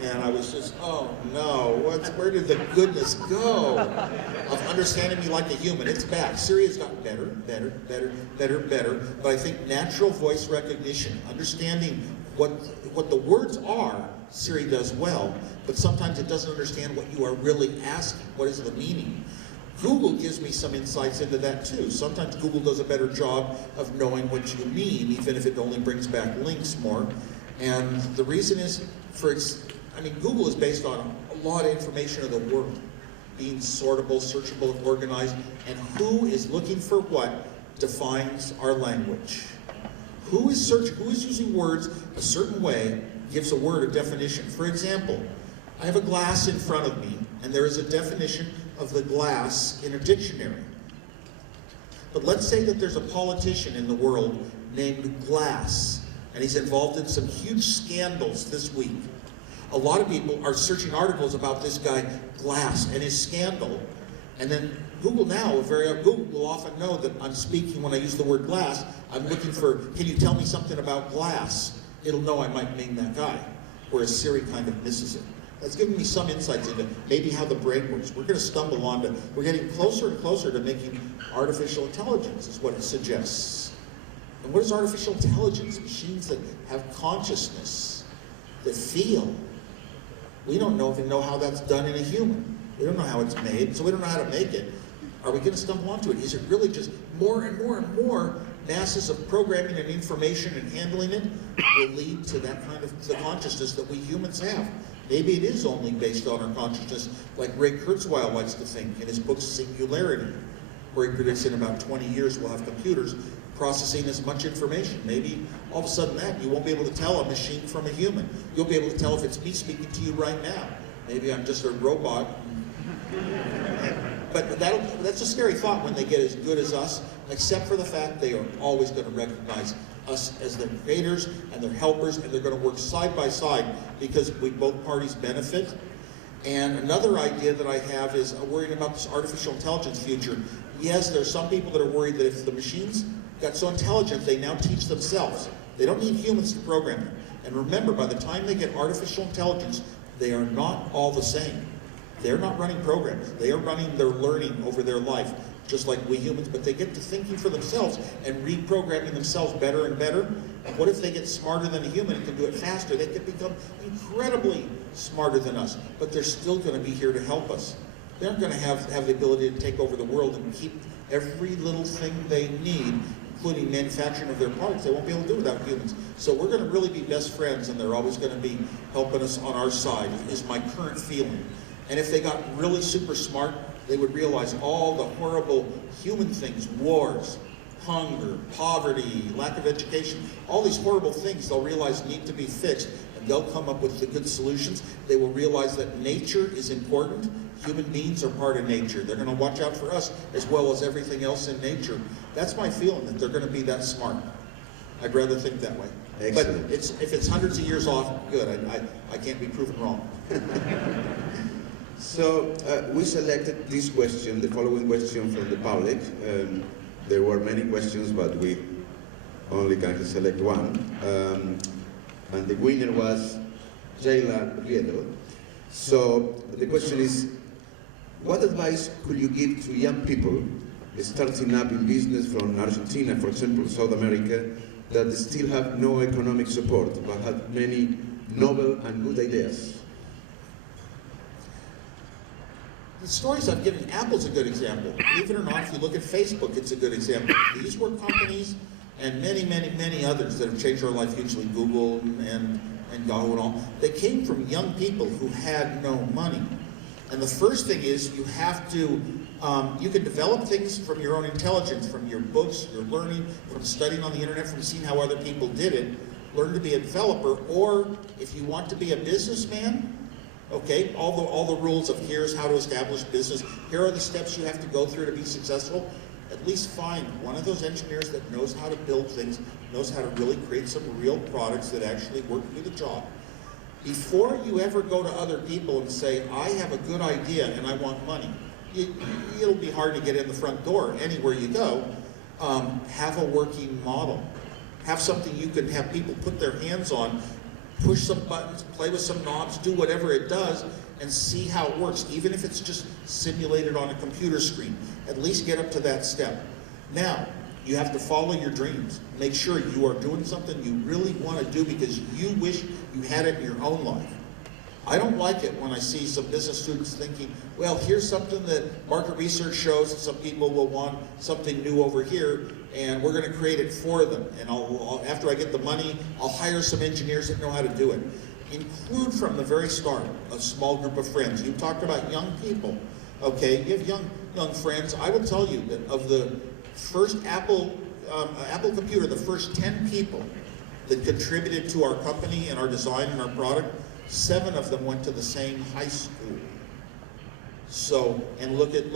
And I was just, oh no, where did the goodness go of understanding me like a human? It's back. Siri has gotten better, better, better, better, better. But I think natural voice recognition, understanding what the words are, Siri does well, but sometimes it doesn't understand what you are really asking. What is the meaning? Google gives me some insights into that too. Sometimes Google does a better job of knowing what you mean, even if it only brings back links more. And the reason is, Google is based on a lot of information of the world, being sortable, searchable, organized, and who is looking for what defines our language. Who is using words a certain way, gives a word a definition. For example, I have a glass in front of me, and there is a definition of the glass in a dictionary. But let's say that there's a politician in the world named Glass, and he's involved in some huge scandals this week. A lot of people are searching articles about this guy, Glass, and his scandal. And then Google will often know that I'm speaking, when I use the word glass, I'm looking for, can you tell me something about Glass? It'll know I might mean that guy, whereas Siri kind of misses it. That's given me some insights into maybe how the brain works. We're going to stumble onto, we're getting closer and closer to making artificial intelligence, is what it suggests. And what is artificial intelligence? Machines that have consciousness, that feel. We don't even know how that's done in a human. We don't know how it's made, so we don't know how to make it. Are we going to stumble onto it? Is it really just more and more and more masses of programming and information and handling it will lead to that kind of the consciousness that we humans have. Maybe it is only based on our consciousness, like Ray Kurzweil likes to think in his book Singularity, where he predicts in about 20 years we'll have computers processing as much information. Maybe all of a sudden that you won't be able to tell a machine from a human. You'll be able to tell if it's me speaking to you right now. Maybe I'm just a robot. But that's a scary thought when they get as good as us, except for the fact they are always going to recognize us as their creators and their helpers, and they're going to work side by side because we both parties benefit. And another idea that I have is worrying about this artificial intelligence future. Yes, there's some people that are worried that if the machines got so intelligent, they now teach themselves. They don't need humans to program them. And remember, by the time they get artificial intelligence, they are not all the same. They're not running programs. They are running their learning over their life, just like we humans, but they get to thinking for themselves and reprogramming themselves better and better. And what if they get smarter than a human and can do it faster? They can become incredibly smarter than us, but they're still going to be here to help us. They're going to have the ability to take over the world and keep every little thing they need, including manufacturing of their products. They won't be able to do without humans. So we're going to really be best friends, and they're always going to be helping us on our side, is my current feeling. And if they got really super smart, they would realize all the horrible human things, wars, hunger, poverty, lack of education, all these horrible things they'll realize need to be fixed, and they'll come up with the good solutions. They will realize that nature is important. Human beings are part of nature. They're going to watch out for us as well as everything else in nature. That's my feeling, that they're going to be that smart. I'd rather think that way. Excellent. But if it's hundreds of years off, good. I can't be proven wrong. So we selected this question, the following question from the public. There were many questions, but we only can select one. And the winner was Jayla Riedo. So the question is, what advice could you give to young people starting up in business from Argentina, for example, South America, that still have no economic support, but have many novel and good ideas? The stories I've given, Apple's a good example. Believe it or not, if you look at Facebook, it's a good example. These were companies, and many, many, many others that have changed our life hugely, Google and Yahoo and all, they came from young people who had no money. And the first thing is you have to, you can develop things from your own intelligence, from your books, your learning, from studying on the internet, from seeing how other people did it, learn to be a developer, or if you want to be a businessman, okay, all the rules of here's how to establish business, here are the steps you have to go through to be successful. At least find one of those engineers that knows how to build things, knows how to really create some real products that actually work and do the job. Before you ever go to other people and say, I have a good idea and I want money, it'll be hard to get in the front door anywhere you go. Have a working model. Have something you can have people put their hands on, push some buttons, play with some knobs, do whatever it does, and see how it works, even if it's just simulated on a computer screen. At least get up to that step. Now, you have to follow your dreams. Make sure you are doing something you really want to do because you wish you had it in your own life. I don't like it when I see some business students thinking, well, here's something that market research shows that some people will want something new over here, and we're going to create it for them. And after I get the money, I'll hire some engineers that know how to do it. Include from the very start a small group of friends. You talked about young people, okay? You have young friends. I will tell you that of the first Apple computer, the first 10 people that contributed to our company and our design and our product, 7 of them went to the same high school. So, and look at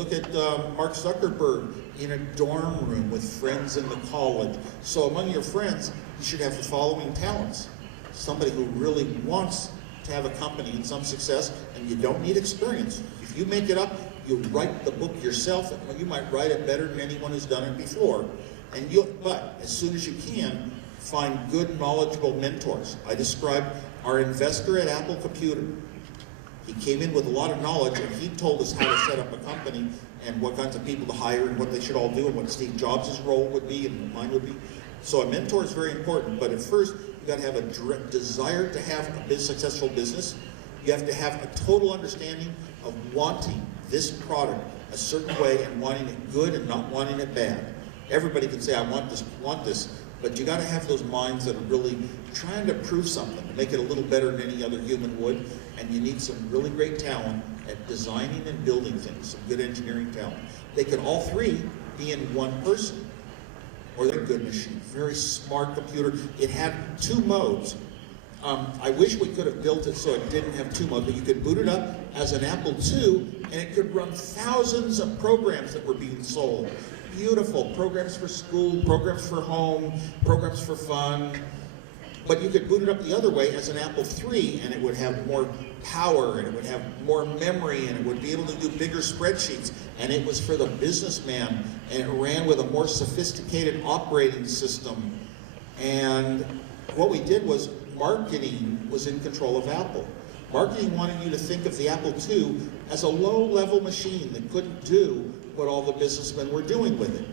Mark Zuckerberg in a dorm room with friends in the college. So among your friends, you should have the following talents. Somebody who really wants to have a company and some success, and you don't need experience. If you make it up, you write the book yourself, and you might write it better than anyone who's done it before. But as soon as you can, find good, knowledgeable mentors. I described our investor at Apple Computer. He came in with a lot of knowledge, and he told us how to set up a company and what kinds of people to hire and what they should all do and what Steve Jobs' role would be and mine would be. So a mentor is very important, but at first, you got to have a desire to have a successful business. You have to have a total understanding of wanting this product a certain way and wanting it good and not wanting it bad. Everybody can say, I want this, but you got to have those minds that are really trying to prove something, make it a little better than any other human would, and you need some really great talent at designing and building things, some good engineering talent. They could all three be in one person, or they're a good machine, very smart computer. It had two modes. I wish we could have built it so it didn't have two modes, but you could boot it up as an Apple II, and it could run thousands of programs that were being sold. Beautiful programs for school, programs for home, programs for fun. But you could boot it up the other way as an Apple III, and it would have more power, and it would have more memory, and it would be able to do bigger spreadsheets. And it was for the businessman, and it ran with a more sophisticated operating system. And what we did was marketing was in control of Apple. Marketing wanted you to think of the Apple II as a low-level machine that couldn't do what all the businessmen were doing with it.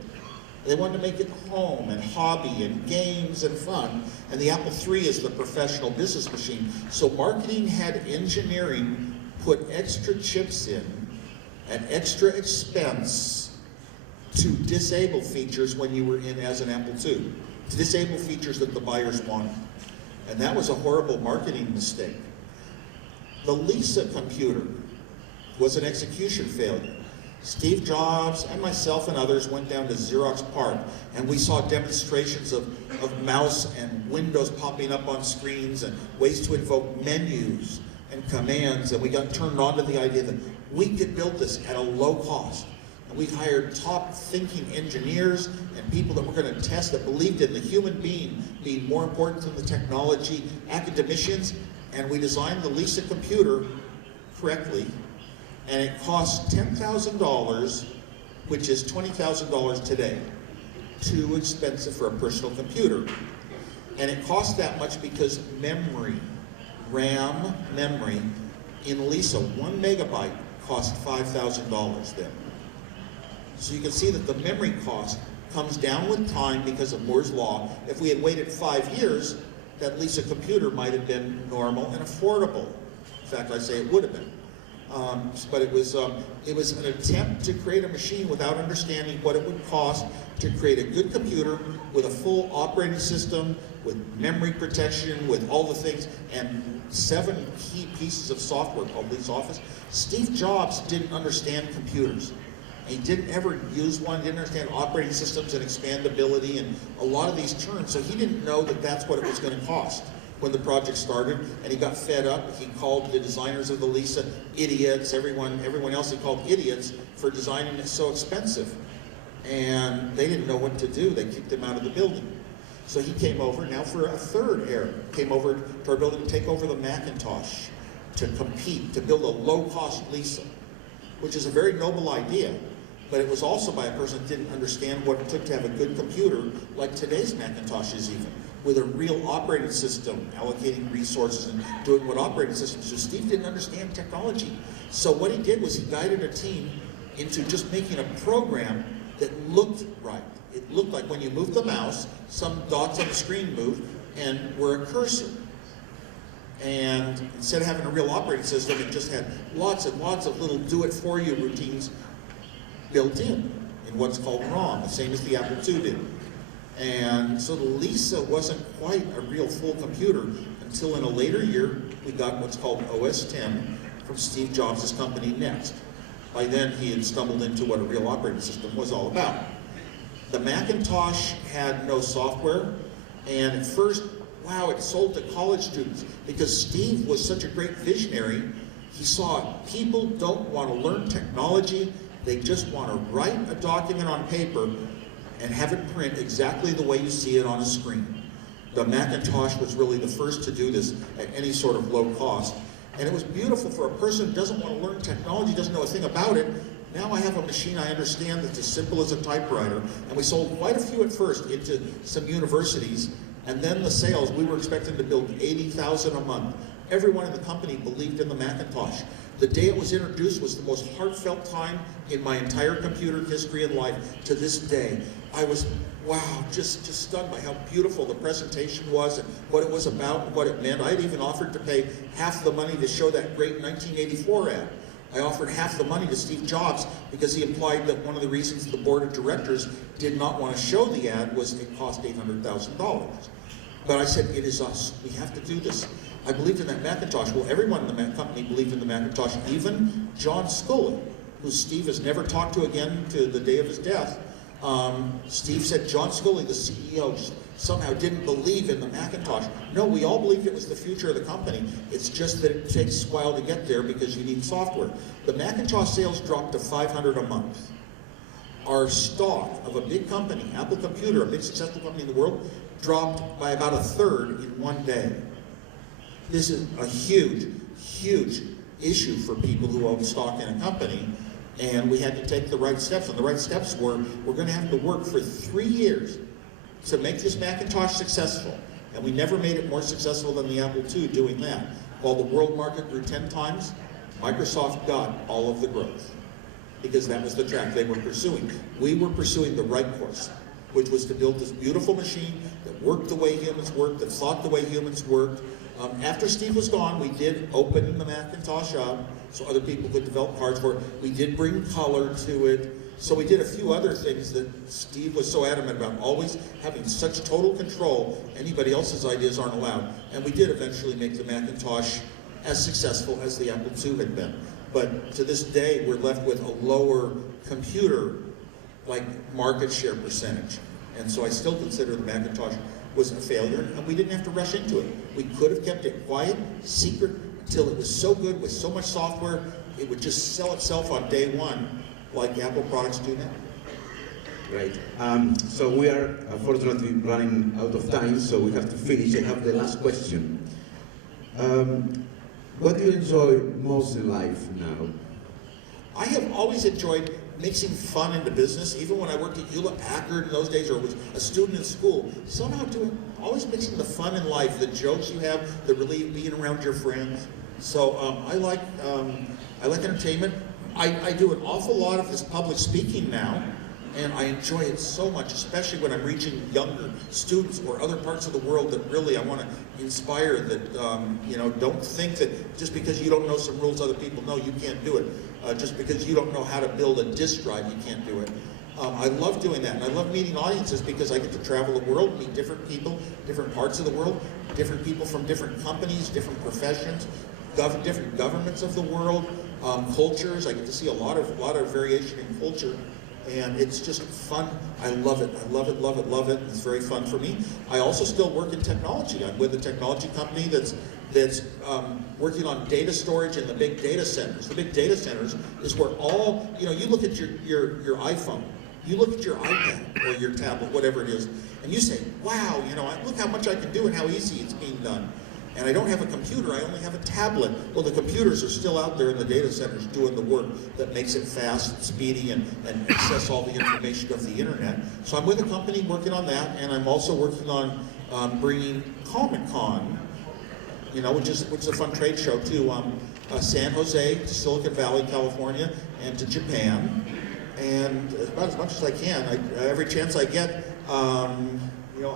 They wanted to make it home and hobby and games and fun, and the Apple III is the professional business machine. So marketing had engineering put extra chips in at extra expense to disable features when you were in as an Apple II, to disable features that the buyers wanted. And that was a horrible marketing mistake. The Lisa computer was an execution failure. Steve Jobs and myself and others went down to Xerox PARC, and we saw demonstrations of mouse and windows popping up on screens and ways to invoke menus and commands, and we got turned on to the idea that we could build this at a low cost. And we hired top thinking engineers and people that were going to test, that believed in the human being being more important than the technology, academicians, and we designed the Lisa computer correctly. And it cost $10,000, which is $20,000 today. Too expensive for a personal computer. And it cost that much because memory, RAM memory, in Lisa, 1 megabyte cost $5,000 then. So you can see that the memory cost comes down with time because of Moore's Law. If we had waited 5 years, that Lisa computer might have been normal and affordable. In fact, I say it would have been. But it was an attempt to create a machine without understanding what it would cost to create a good computer with a full operating system, with memory protection, with all the things, and 7 key pieces of software called Lisa Office. Steve Jobs didn't understand computers. He didn't ever use one, didn't understand operating systems and expandability and a lot of these terms, so he didn't know that that's what it was going to cost when the project started, and he got fed up. He called the designers of the Lisa idiots, everyone else he called idiots for designing it so expensive. And they didn't know what to do. They kicked him out of the building. So he came over, now for a third era, came over to our building to take over the Macintosh, to compete, to build a low-cost Lisa, which is a very noble idea, but it was also by a person that didn't understand what it took to have a good computer, like today's Macintoshes even, with a real operating system, allocating resources and doing what operating systems do. Steve didn't understand technology. So what he did was he guided a team into just making a program that looked right. It looked like when you moved the mouse, some dots on the screen moved and were a cursor. And instead of having a real operating system, it just had lots and lots of little do-it-for-you routines built in what's called ROM, the same as the Apple II did. And so the Lisa wasn't quite a real full computer until in a later year, we got what's called OS X from Steve Jobs' company Next. By then, he had stumbled into what a real operating system was all about. The Macintosh had no software, and at first, wow, it sold to college students because Steve was such a great visionary. He saw people don't want to learn technology, they just want to write a document on paper and have it print exactly the way you see it on a screen. The Macintosh was really the first to do this at any sort of low cost. And it was beautiful for a person who doesn't want to learn technology, doesn't know a thing about it. Now I have a machine I understand that's as simple as a typewriter. And we sold quite a few at first into some universities. And then the sales, we were expecting to build 80,000 a month. Everyone in the company believed in the Macintosh. The day it was introduced was the most heartfelt time in my entire computer history and life to this day. I was, wow, just stunned by how beautiful the presentation was and what it was about and what it meant. I'd even offered to pay half the money to show that great 1984 ad. I offered half the money to Steve Jobs because he implied that one of the reasons the board of directors did not want to show the ad was it cost $800,000. But I said, it is us. We have to do this. I believed in that Macintosh. Well, everyone in the company believed in the Macintosh, even John Scullin, who Steve has never talked to again to the day of his death. Steve said John Scullin, the CEO, somehow didn't believe in the Macintosh. No, we all believed it was the future of the company. It's just that it takes a while to get there because you need software. The Macintosh sales dropped to 500 a month. Our stock of a big company, Apple Computer, a big successful company in the world, dropped by about a third in one day. This is a huge, huge issue for people who own stock in a company, and we had to take the right steps. And the right steps were, we're going to have to work for 3 years to make this Macintosh successful. And we never made it more successful than the Apple II doing that. While the world market grew 10 times, Microsoft got all of the growth because that was the track they were pursuing. We were pursuing the right course, which was to build this beautiful machine that worked the way humans worked, that thought the way humans worked. After Steve was gone, we did open the Macintosh up so other people could develop cards for it. We did bring color to it. So we did a few other things that Steve was so adamant about, always having such total control, anybody else's ideas aren't allowed. And we did eventually make the Macintosh as successful as the Apple II had been. But to this day, we're left with a lower computer market share percentage. And so I still consider the Macintosh was a failure, and we didn't have to rush into it. We could have kept it quiet, secret, until it was so good with so much software, it would just sell itself on day one, like Apple products do now. Right. So we are unfortunately running out of time, so we have to finish. I have the last question. What do you enjoy most in life now? I have always enjoyed mixing fun into business, even when I worked at Hewlett-Packard in those days, or was a student in school. Somehow always mixing the fun in life, the jokes you have, the relief, being around your friends. So I like entertainment. I do an awful lot of this public speaking now, and I enjoy it so much, especially when I'm reaching younger students or other parts of the world that really I want to inspire, that don't think that just because you don't know some rules other people know, you can't do it. Just because you don't know how to build a disk drive, you can't do it. I love doing that, and I love meeting audiences because I get to travel the world, meet different people, different parts of the world, different people from different companies, different professions, different governments of the world, cultures. I get to see a lot of variation in culture, and it's just fun. I love it. I love it, love it, love it. It's very fun for me. I also still work in technology. I'm with a technology company that's working on data storage in the big data centers. The big data centers is where all, you look at your iPhone, you look at your iPad or your tablet, whatever it is, and you say, wow, look how much I can do and how easy it's being done. And I don't have a computer, I only have a tablet. Well, the computers are still out there in the data centers doing the work that makes it fast, speedy, and access all the information of the internet. So I'm with a company working on that, and I'm also working on bringing Comic-Con, which is a fun trade show, to San Jose, to Silicon Valley, California, and to Japan. And about as much as I can, every chance I get, I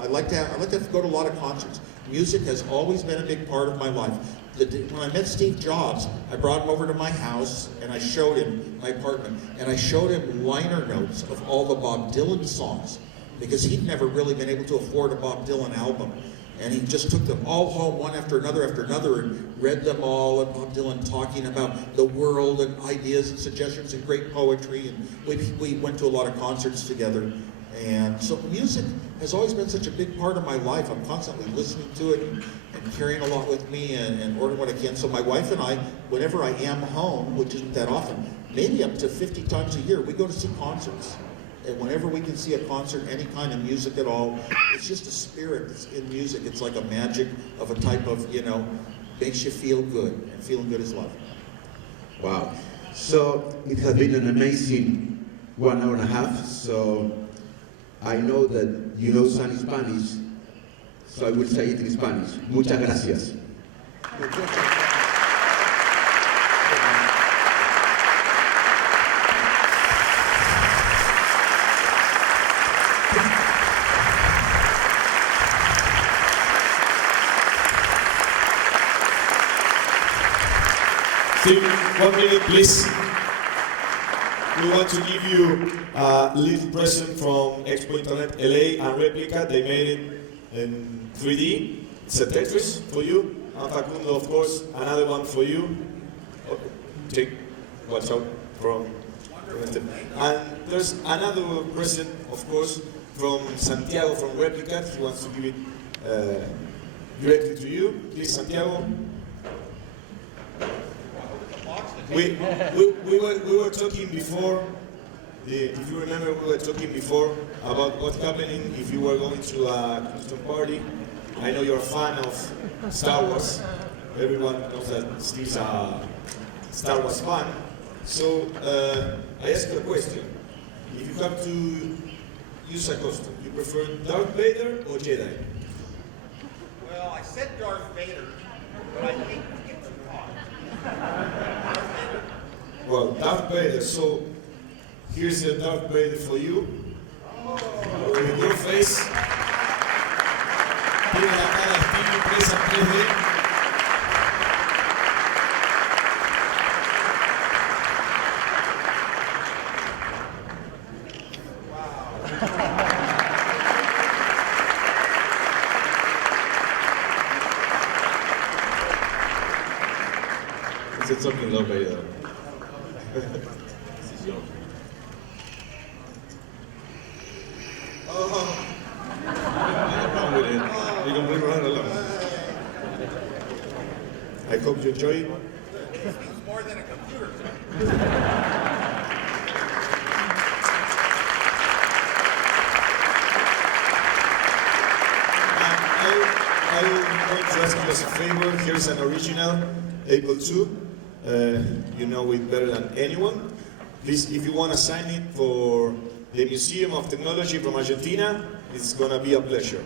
like to go to a lot of concerts. Music has always been a big part of my life. When I met Steve Jobs, I brought him over to my house and I showed him my apartment, and I showed him liner notes of all the Bob Dylan songs because he'd never really been able to afford a Bob Dylan album. And he just took them all home one after another, and read them all, and Bob Dylan talking about the world and ideas and suggestions and great poetry. And we went to a lot of concerts together. And so music has always been such a big part of my life. I'm constantly listening to it and carrying a lot with me and ordering what I can. So my wife and I, whenever I am home, which isn't that often, maybe up to 50 times a year, we go to see concerts. And whenever we can see a concert, any kind of music at all, it's just a spirit that's in music. It's like a magic of a type of, makes you feel good. And feeling good is love. Wow. So it has been an amazing 1 hour and a half. So I know that you know some Spanish, so I will say it in Spanish. Muchas gracias. Steve, 1 minute, please. We want to give you a little present from Expo Internet LA and Replica. They made it in 3D. It's a Tetris for you. And Facundo, of course, another one for you. Okay. Watch out from. And there's another present, of course, from Santiago from Replica. He wants to give it directly to you. Please, Santiago. We were talking before, if you remember, we were talking before about what's happening if you were going to a Christian party. I know you're a fan of Star Wars. Everyone knows that Steve's a Star Wars fan. So I ask you a question. If you have to use a costume, you prefer Darth Vader or Jedi? Well, I said Darth Vader, but I think it's a Well, Darth Vader, so here's the Darth Vader for you. With your face. Tiene la cara de Steve impresa en 3D. It's something low Vader. I hope you enjoy it. This means more than a computer. I'm going to ask you as a favor. Here's an original Apple II. You know it better than anyone. Please, if you want to sign it for the Museum of Technology from Argentina, it's going to be a pleasure.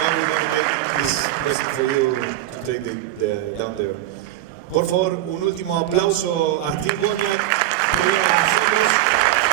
Now we're going to make this present for you to take the down there. Por favor, un último aplauso a Steve Wozniak, por nosotros.